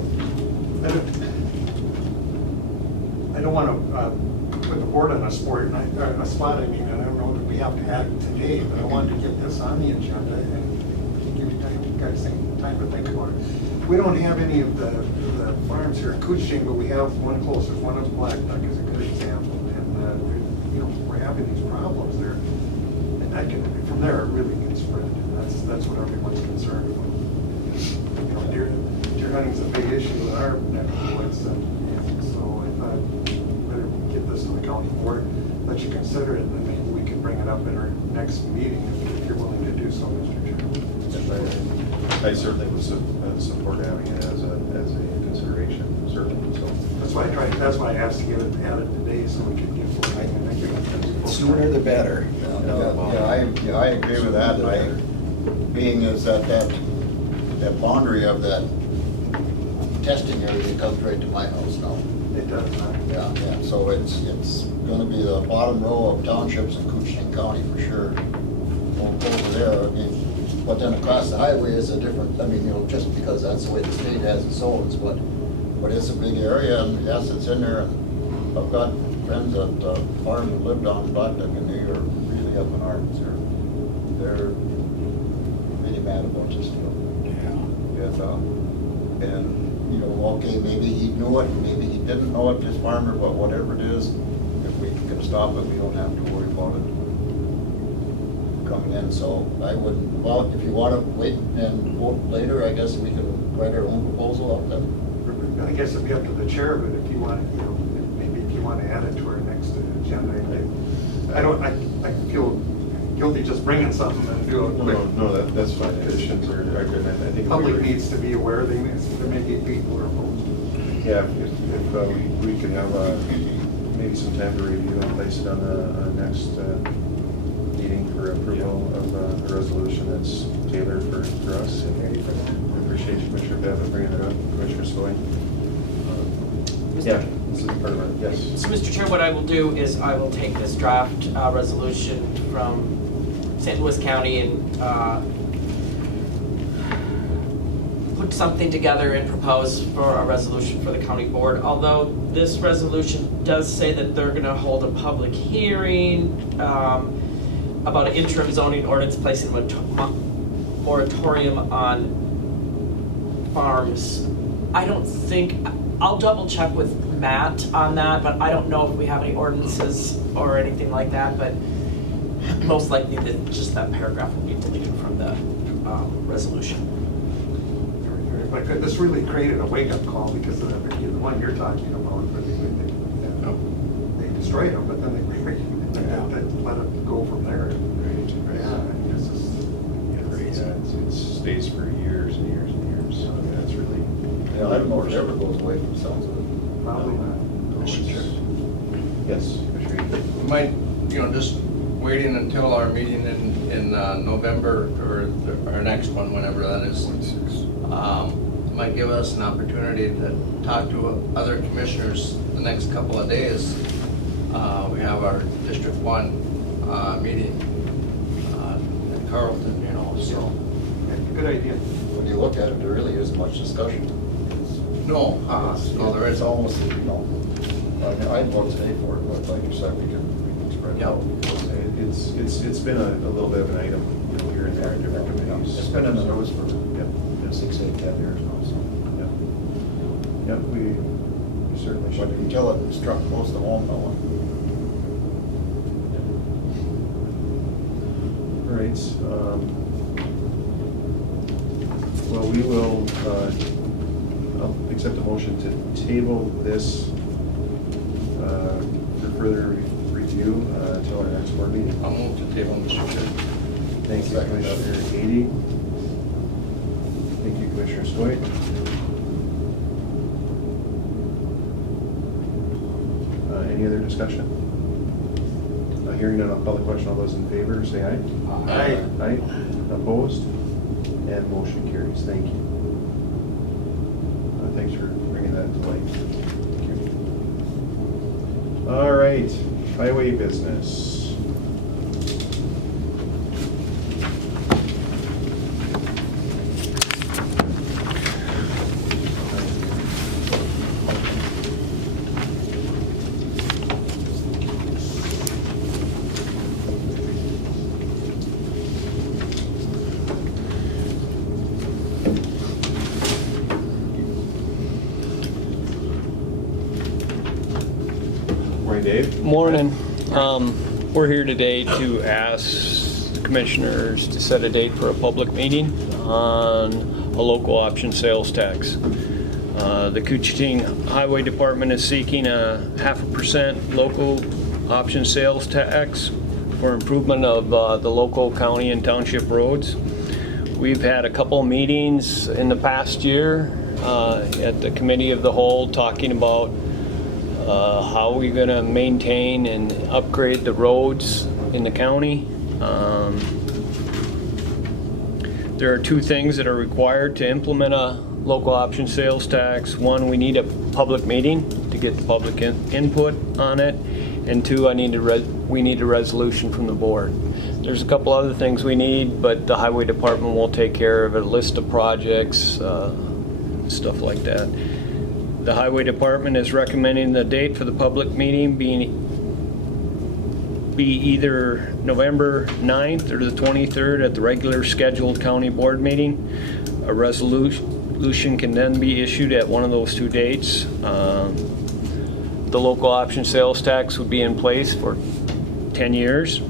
I don't want to put the board on a spot. I mean, I don't know that we have to act today, but I wanted to get this on the agenda and give you guys time to think about it. We don't have any of the farms here in Koochiching, but we have one closer. One of Black Duck is a good example, and you know, we're having these problems there, and that can, from there it really can spread. That's what everyone's concerned about. You know, deer hunting's a big issue in our neck of the woods, and so I thought better get this to the county board, let you consider it, and then maybe we can bring it up in our next meeting if you're willing to do so, Mr. Chairman. I certainly would support having it as a consideration, certainly. So That's why I asked to get it added today, so we could get full time. Sooner the better. Yeah, I agree with that. Being is that boundary of that testing area comes right to my house now. It does, huh? Yeah, so it's gonna be the bottom row of townships in Koochiching County for sure. Over there, I mean, but then across the highway is a different, I mean, you know, just because that's the way the state has it sold, but it's a big area, and yes, it's in there, and I've got friends that farm that lived on Black Duck, and they are really up in arms. They're really mad about this deal. And, you know, okay, maybe he knew it, maybe he didn't know it, this farmer, but whatever it is, if we can stop it, we don't have to worry about it coming in. So I would, well, if you want to wait and vote later, I guess we can write our own proposal up then. I guess it'd be up to the chair, but if you want, you know, maybe if you want to add it to our next agenda, I feel guilty just bringing something and do it. No, that's fine. Additions are good. I think Public needs to be aware, there may be people who are opposed. Yeah, if we can have maybe some time to review and place it on the next meeting for approval of the resolution that's tailored for us. I appreciate you, Commissioner Bev, bringing it up. Commissioner Skoye. Yeah, this is part of it. Yes. So, Mr. Chair, what I will do is I will take this draft resolution from St. Louis County and put something together and propose for a resolution for the county board. Although this resolution does say that they're going to hold a public hearing about an interim zoning ordinance placing a moratorium on farms. I don't think, I'll double check with Matt on that, but I don't know if we have any ordinances or anything like that, but most likely that just that paragraph will be deleted from the resolution. But this really created a wake-up call because of the one you're talking about, where they destroyed them, but then they let it go from there. It stays for years and years and years. So that's really. Yeah, I don't know if it ever goes away from the sounds of it. Probably not. Yes. We might, you know, just waiting until our meeting in November, or our next one, whenever that is. Might give us an opportunity to talk to other commissioners the next couple of days. We have our District 1 meeting in Carlton, you know, so. Good idea. When you look at it, there really isn't much discussion. No, there It's is. almost, you know, I mean, I'd vote today for it, but like you said, we can spread it out. It's been a little bit of an item, you know, here and there in different committees. It's been in the news for Yep, yep, 6, 8, 10 years now, so. yep. Yep, we certainly But should. until it struck close to home, no one. All right, well, we will, I'll accept a motion to table this for further review until our next board meeting. I'll move to table, Mr. Chair. Thank you, Commissioner Ady. Thank you, Commissioner Stoit. Any other discussion? Hearing none, I'll call the question. All those in favor, say aye. Aye. Aye. Opposed? And motion carries. Thank you. Thanks for bringing that to light. Thank you. All right, highway business. Morning, Dave. Morning. We're here today to ask the commissioners to set a date for a public meeting on a local option sales tax. The Koochiching Highway Department is seeking a 0.5% local option sales tax for improvement of the local county and township roads. We've had a couple meetings in the past year at the Committee of the Whole talking about how we're going to maintain and upgrade the roads in the county. There are two things that are required to implement a local option sales tax. One, we need a public meeting to get the public input on it. And two, we need a resolution from the board. There's a couple other things we need, but the highway department will take care of it, a list of projects, stuff like that. The highway department is recommending the date for the public meeting be either November 9th or the 23rd at the regular scheduled county board meeting. A resolution can then be issued at one of those two dates. The local option sales tax would be in place for 10 years.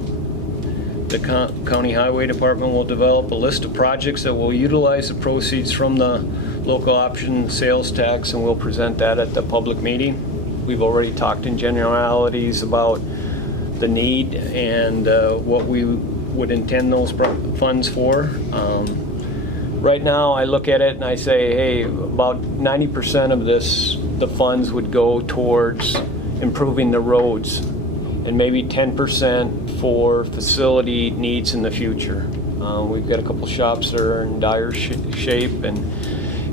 The county highway department will develop a list of projects that will utilize the proceeds from the local option sales tax, and we'll present that at the public meeting. We've already talked in generalities about the need and what we would intend those funds for. Right now I look at it and I say, hey, about 90% of the funds would go towards improving the roads and maybe 10% for facility needs in the future. We've got a couple shops that are in dire shape, and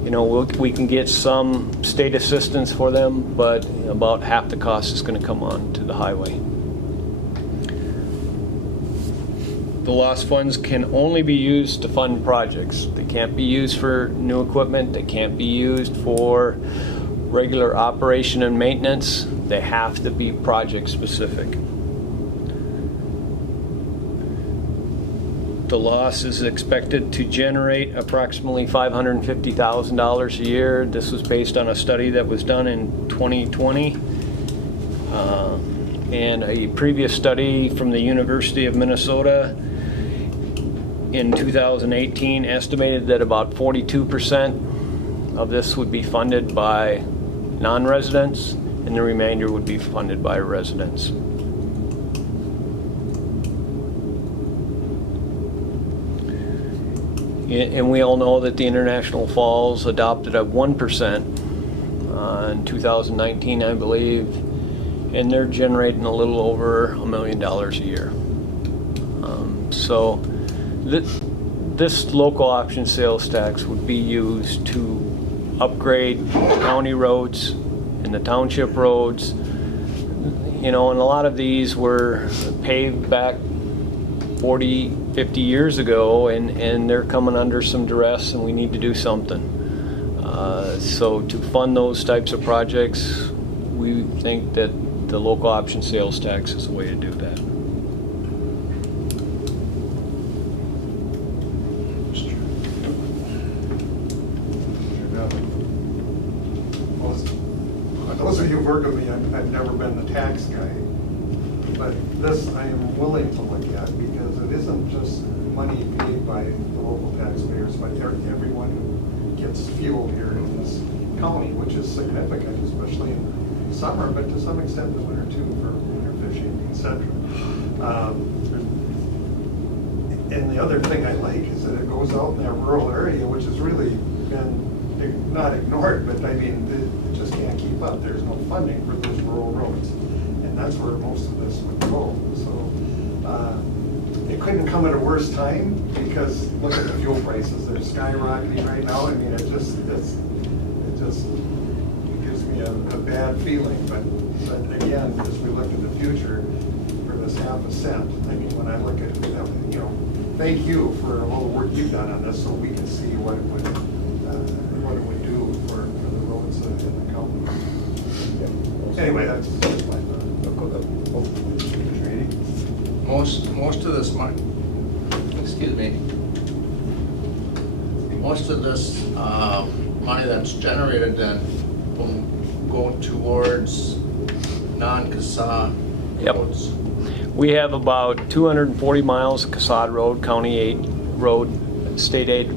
you know, we can get some state assistance for them, but about half the cost is going to come on to the highway. The lost funds can only be used to fund projects. They can't be used for new equipment. They can't be used for regular operation and maintenance. They have to be project specific. The loss is expected to generate approximately $550,000 a year. This was based on a study that was done in 2020. And a previous study from the University of Minnesota in 2018 estimated that about 42% of this would be funded by non-residents, and the remainder would be funded by residents. And we all know that the International Falls adopted a 1% in 2019, I believe, and they're generating a little over $1 million a year. So this local option sales tax would be used to upgrade county roads and the township roads. You know, and a lot of these were paved back 40, 50 years ago, and they're coming under some duress, and we need to do something. So to fund those types of projects, we think that the local option sales tax is the way to do that. Those of you who've worked with me, I've never been the tax guy, but this I am willing to look at because it isn't just money paid by the local taxpayers, but everyone who gets fuel here in this county, which is significant, especially in summer, but to some extent the winter too, for winter fishing, etc. And the other thing I like is that it goes out in that rural area, which has really been not ignored, but I mean, it just can't keep up. There's no funding for those rural roads, and that's where most of this would go. So it couldn't come at a worse time because look at the fuel prices; they're skyrocketing right now. I mean, it just gives me a bad feeling. But again, as we look at the future for this half a cent, I mean, when I look at thank you for all the work you've done on this, so we can see what it would do for the roads in the county. Anyway, that's my thought. Most of this money, excuse me, most of this money that's generated then will go towards non-CASA roads. We have about 240 miles of CASA road, County 8 road, State 8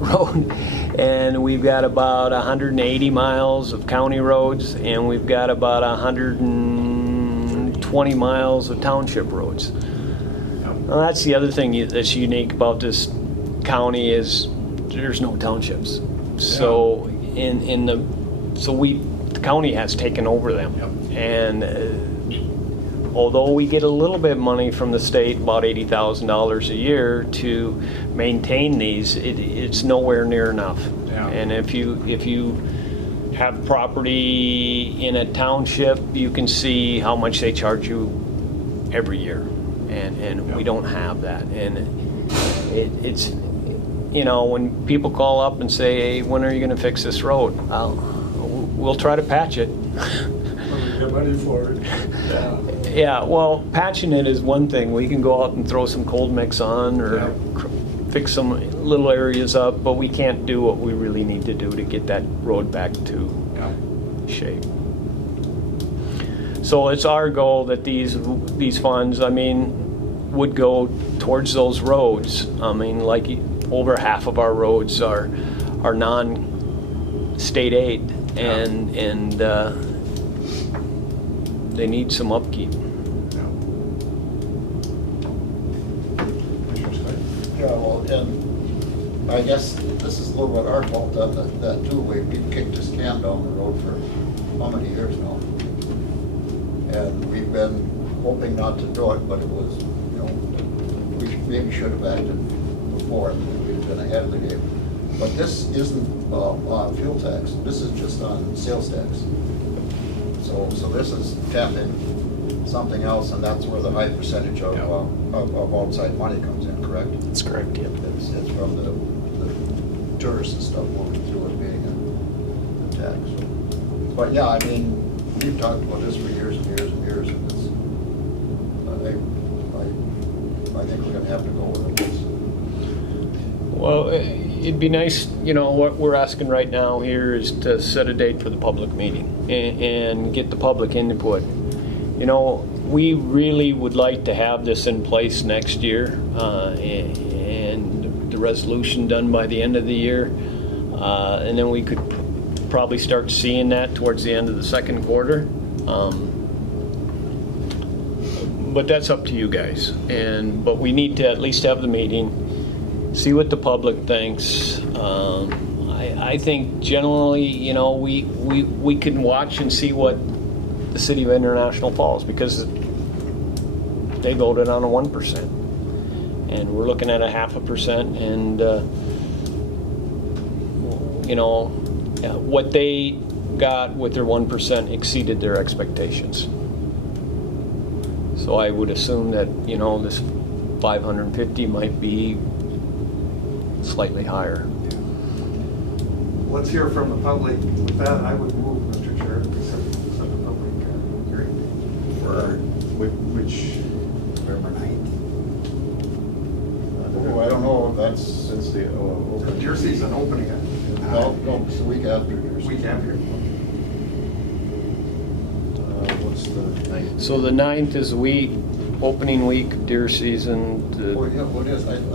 road, and we've got about 180 miles of county roads, and we've got about 120 miles of township roads. Now, that's the other thing that's unique about this county is there's no townships. So the county has taken over them, and although we get a little bit of money from the state, about $80,000 a year to maintain these, it's nowhere near enough. Yeah. And if you have property in a township, you can see how much they charge you every year, and we don't have that. And it's when people call up and say, "Hey, when are you going to fix this road?" We'll try to patch it. We get money for it. Yeah, well, patching it is one thing. We can go out and throw some cold mix on or fix some little areas up, but we can't do what we really need to do to get that road back to shape. So it's our goal that these funds, would go towards those roads. Like over half of our roads are non-state aid, and they need some upkeep. Yeah, well, and I guess this is a little bit our fault that too. We've kicked this can down the road for how many years now? And we've been hoping not to do it, but it was, we maybe should have acted before. We've been ahead of the game. But this isn't on fuel tax. This is just on sales tax. So this is tapping something else, and that's where the high percentage of outside money comes in, correct? That's correct, yeah. It's from the tourists and stuff moving through it being a tax. But yeah, we've talked about this for years and years and years, and it's, I think we're going to have to go with it. Well, it'd be nice, what we're asking right now here is to set a date for the public meeting and get the public input. We really would like to have this in place next year and the resolution done by the end of the year. And then we could probably start seeing that towards the end of the second quarter. But that's up to you guys. But we need to at least have the meeting, see what the public thinks. I think generally, we can watch and see what the city of International Falls, because they voted on a 1%. And we're looking at a 0.5%, and what they got with their 1% exceeded their expectations. So I would assume that, this 550 might be slightly higher. Let's hear from the public. With that, I would move, Mr. Chair, to set the public hearing. For Which, November 9th. Oh, I don't know, that's, since the open. Deer season opening it. no, it's the week after. Week after. What's the 9th? So the 9th is the week, opening week of deer season. Oh, yeah, what is, okay,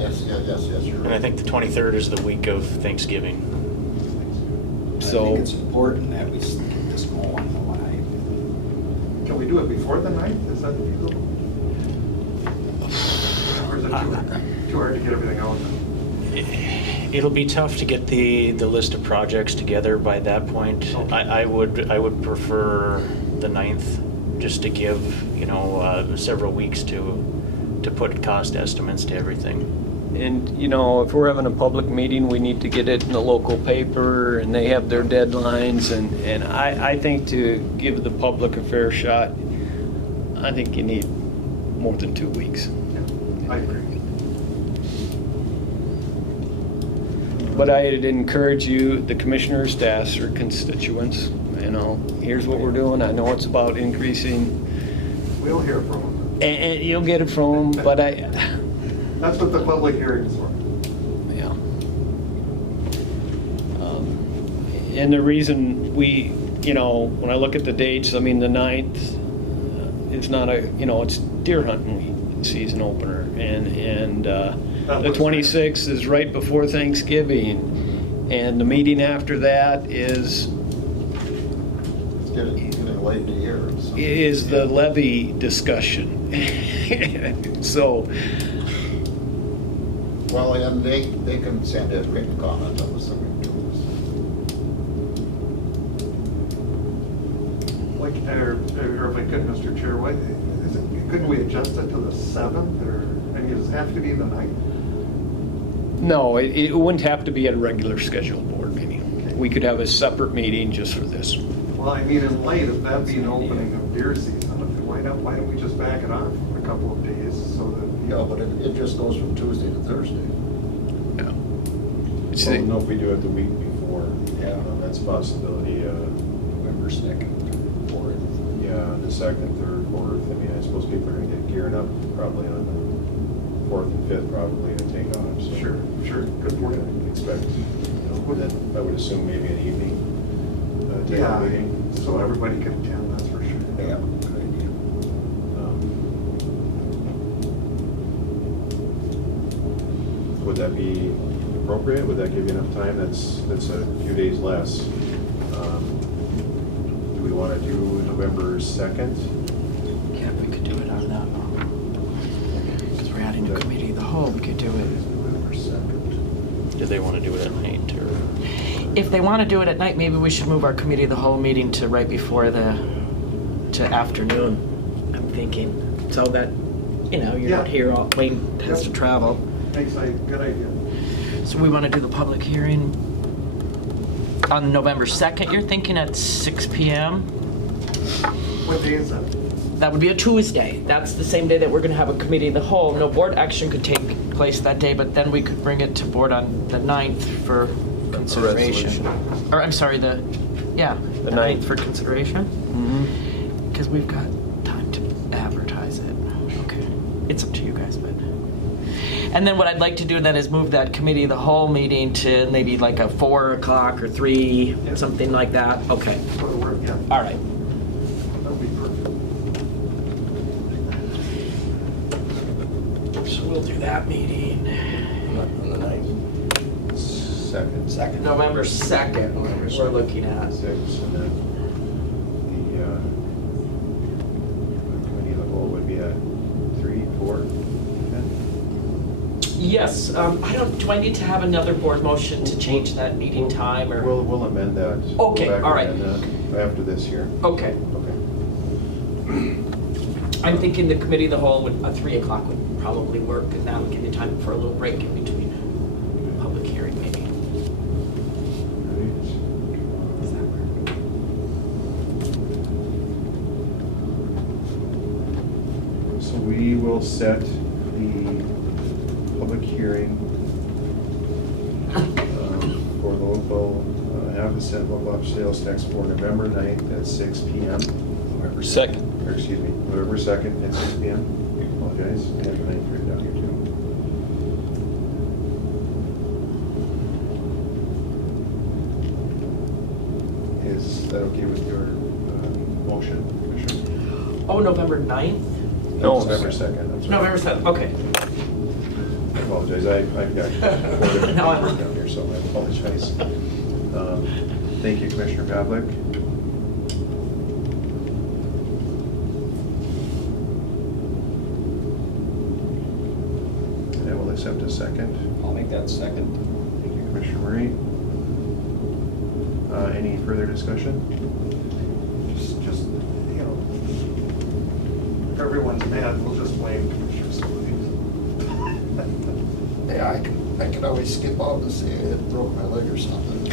yes, you're right. And I think the 23rd is the week of Thanksgiving. I So think it's important that we get this going on the line. Can we do it before the 9th? Is that feasible? Or is it too hard to get everything out? It'll be tough to get the list of projects together by that point. Okay. I would prefer the 9th, just to give several weeks to put cost estimates to everything. And, if we're having a public meeting, we need to get it in the local paper, and they have their deadlines, and I think to give the public a fair shot, I think you need more than 2 weeks. I agree. But I'd encourage you, the commissioners, to ask their constituents, here's what we're doing. I know it's about increasing, We'll hear from them. and you'll get it from them, but That's what the public hearing is for. yeah. And the reason we, when I look at the dates, the 9th is not it's deer hunting season opener, and the 26th is right before Thanksgiving, and the meeting after that is It's getting late in the year. So. is the levy discussion. So, Well, and they can send a written comment on the subject too. Like, or if I could, Mr. Chair, couldn't we adjust it to the 7th, or, does it have to be the 9th? no, it wouldn't have to be at a regular scheduled board meeting. We could have a separate meeting just for this. Well, in light of that being opening of deer season, why don't we just back it on for a couple of days so that... Yeah, but it just goes from Tuesday to Thursday. Yeah. It's Well, no, if we do it the week before, that's a possibility. November 2nd, 4th. Yeah, the 2nd, 3rd, 4th. I suppose people are going to get gearing up probably on the 4th and 5th probably to take off. So Sure, good point. expect, then I would assume maybe an evening Yeah, meeting. so everybody can attend, that's for sure. Yeah, good idea. Would that be appropriate? Would that give you enough time? That's a few days less. Do we want to do November 2nd? Yeah, we could do it on that. Because we're adding a committee of the whole, we could do it. November 2nd. Do they want to do it at night, or? If they want to do it at night, maybe we should move our committee of the whole meeting to right before to afternoon, I'm thinking. So that, you're not here, Wayne has to travel. Thanks, good idea. So we want to do the public hearing on November 2nd, you're thinking at 6 p.m.? What day is that? That would be a Tuesday. That's the same day that we're going to have a committee of the whole. No board action could take place that day, but then we could bring it to board on the 9th for consideration. Or, I'm sorry, the 9th for consideration? Because we've got time to advertise it. Okay. It's up to you guys, but... And then what I'd like to do then is move that committee of the whole meeting to maybe like a 4 o'clock or 3, something like that. Okay. That'll work, yeah. All right. That'll be perfect. So we'll do that meeting. On the 9th. Second. November 2nd, we're looking at. 6, and then the committee of the whole would be at 3, 4, 10. Yes, do I need to have another board motion to change that meeting time, or? We'll amend that. Okay, Go back all right. and amend that after this year. Okay. Okay. I'm thinking the committee of the whole would, 3 o'clock would probably work, and that'll give you time for a little break in between public hearing maybe. Does that work? So we will set the public hearing for the local Helgeson local sales tax for November 9th at 6 p.m. November 2nd. Or excuse me, November 2nd at 6 p.m. I apologize, I have the 9th written down here too. Is that okay with your motion, Commissioner? Oh, November 9th? No, November 2nd. I'm sorry. November 7th, okay. I apologize, I've got 4 different No, I'm- numbers down here, so I apologize. Thank you, Commissioner Pavlik. And I will accept a second. I'll make that second. Thank you, Commissioner Murray. Any further discussion? Just, you know, if everyone's mad, we'll just blame Commissioner Solis. Yeah, I could always skip out and say I had broke my leg or something.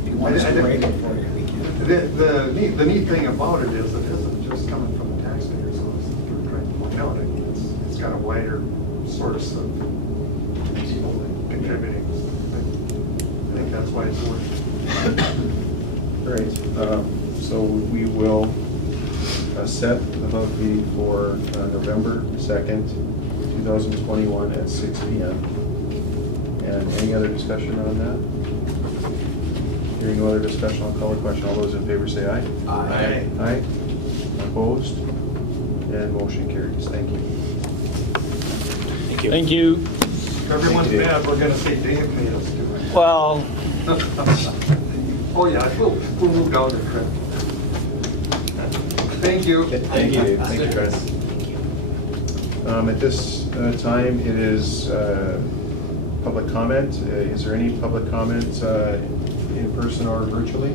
If you want us to rate it for you, we can. The neat thing about it is it isn't just coming from the taxpayers, so it's we're trying to point out. It's got a wider source of people contributing. I think that's why it's working. All right, so we will set the public meeting for November 2nd, 2021 at 6 p.m. And any other discussion on that? Hearing no other discussion, I'll call the question. All those in favor say aye. Aye. Aye. Opposed? And motion carries. Thank you. Thank you. Thank you. If everyone's Thank you, Dave. mad, we're gonna say Dave made us do it. Well, Oh, yeah, we'll move down to Trent. Thank you. Thank you, Dave. Thank you, Chris. At this time, it is public comment. Is there any public comment in person or virtually?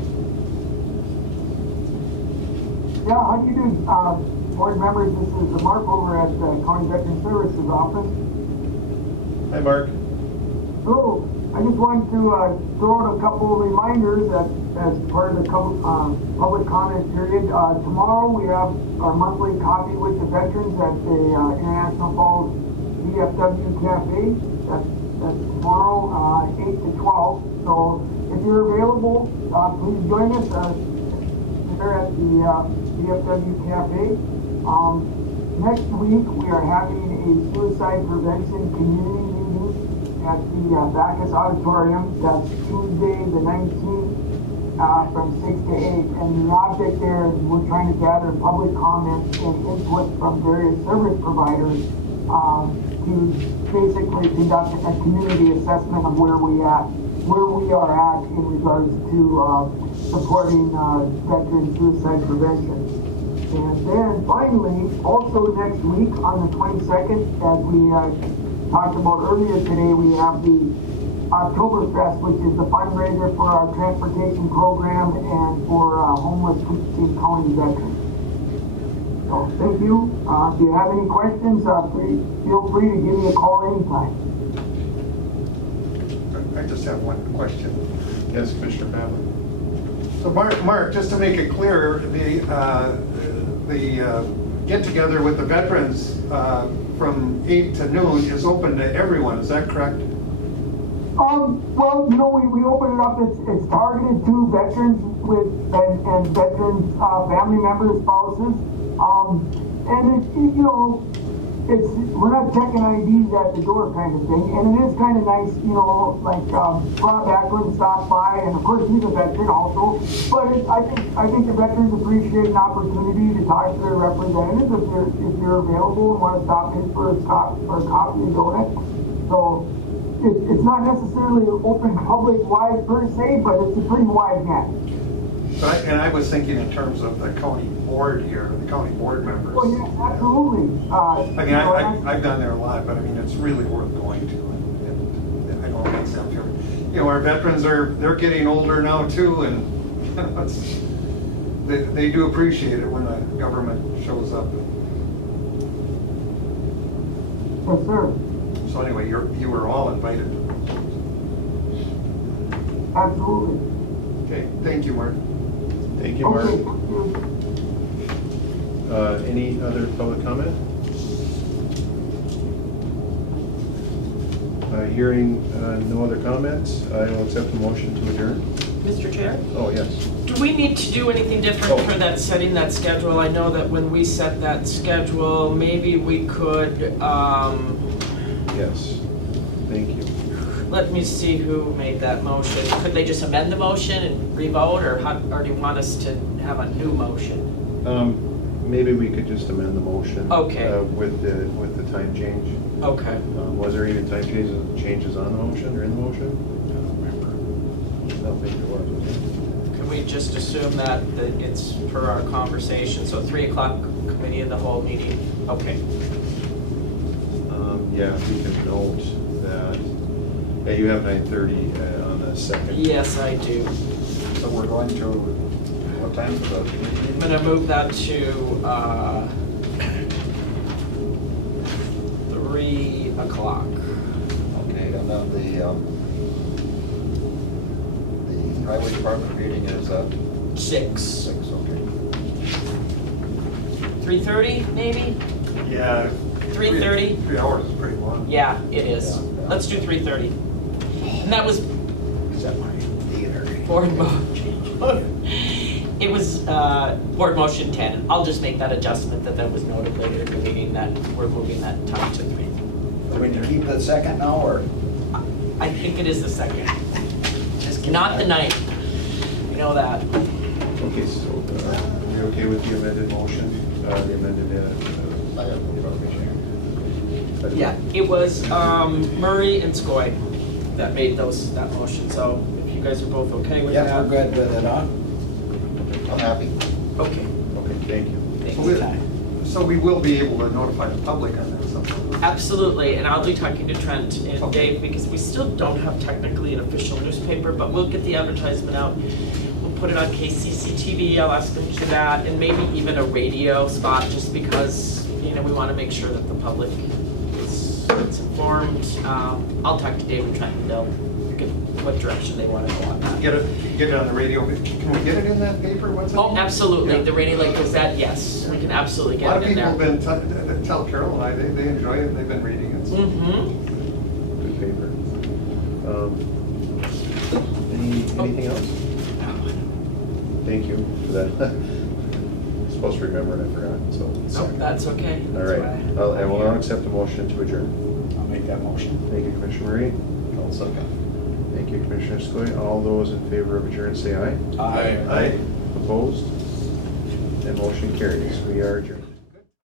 Yeah, how do you do, board members? This is Mark over at the County Veteran Services Office. Hi, Mark. So, I just wanted to throw out a couple of reminders as part of the public comment period. Tomorrow we have our monthly coffee with the veterans at the International Falls VFW Cafe. That's tomorrow, 8 to 12. So if you're available, please join us here at the VFW Cafe. Next week we are having a suicide prevention community meeting at the Bacchus Auditorium. That's Tuesday the 19th from 6 to 8. And the object there is we're trying to gather public comments and input from various service providers to basically conduct a community assessment of where we are at in regards to supporting veteran suicide prevention. And then finally, also next week on the 22nd, as we talked about earlier today, we have the Oktoberfest, which is the fundraiser for our transportation program and for homeless Koochiching County veterans. So thank you. If you have any questions, feel free to give me a call anytime. I just have one question. Yes, Commissioner Pavlik. So Mark, just to make it clear, the get-together with the veterans from 8 to noon is open to everyone, is that correct? Well, you know, we open it up, it's targeted to veterans and veterans, family members, spouses. And we're not checking IDs at the door kind of thing. And it is kind of nice, like Rob Ackland stopped by, and of course he's a veteran also. But I think the veterans appreciate an opportunity to talk to their representatives if you're available and want to stop in for a coffee or donut. So it's not necessarily open public wide per se, but it's a pretty wide net. And I was thinking in terms of the county board here, the county board members. Well, yeah, absolutely. I've done there a lot, but I mean, it's really worth going to. And I know it makes sense here. Our veterans they're getting older now too, and they do appreciate it when the government shows up. Yes, sir. So anyway, you were all invited. Absolutely. Okay, thank you, Mark. Thank you, Mark. Okay, thank you. Any other public comment? Hearing no other comments, I will accept the motion to adjourn. Mr. Chair? Oh, yes. Do we need to do anything different for that, setting that schedule? I know that when we set that schedule, maybe we could, Yes. Thank you. let me see who made that motion. Could they just amend the motion and re-vote, or do you want us to have a new motion? Maybe we could just amend the motion. Okay. With the time change. Okay. Was there even time changes on the motion or in the motion? I don't remember. I don't think there was. Can we just assume that it's per our conversation, so 3 o'clock committee of the whole meeting? Okay. Yeah, we can note that, yeah, you have 9:30 on the second. Yes, I do. So we're going to, what time for the I'm gonna move that to 3 o'clock. Okay, and then the highway department meeting is at 6. 6, okay. 3:30, maybe? Yeah. 3:30? 3 hours is pretty long. Yeah, it is. Yeah. Let's do 3:30. And that was is that my theater? board it was board motion 10. I'll just make that adjustment that was noted later in the meeting that we're moving that time to 3. Do we keep the second now, or? I think it is the second, Just not the 9th. You know that. Okay, so you're okay with the amended motion? The amended, I have no problem. Yeah, it was Murray and Skoye that made that motion, so if you guys are both okay with Yeah, that. we're good with it, huh? I'm happy. Okay, Okay, thank you. thanks. So we will be able to notify the public on that sometime. Absolutely, and I'll be talking to Trent and Dave because we still don't have technically an official newspaper, but we'll get the advertisement out. We'll put it on KCCTV, I'll ask them to do that, and maybe even a radio spot just because, we want to make sure that the public is informed. I'll talk to Dave and Trent and they'll get what direction they want to go on that. Get it on the radio. Can we get it in that paper? What's it? Oh, absolutely, Yeah. the Radio Lake Gazette, yes, we can absolutely A get lot it of in people there. have been, tell Carol and I, they enjoy it, and they've been reading it. So. Mm-hmm. Good paper. Anything else? Thank you for that. I'm supposed to remember and I forgot, so. Oh, that's okay. All That's right, why. I will now accept a motion to adjourn. I'll make that motion. Thank you, Commissioner Murray. I'll second. Thank you, Commissioner Skoye. All those in favor of adjourn say aye. Aye. Aye. Opposed? And motion carries. We are adjourned.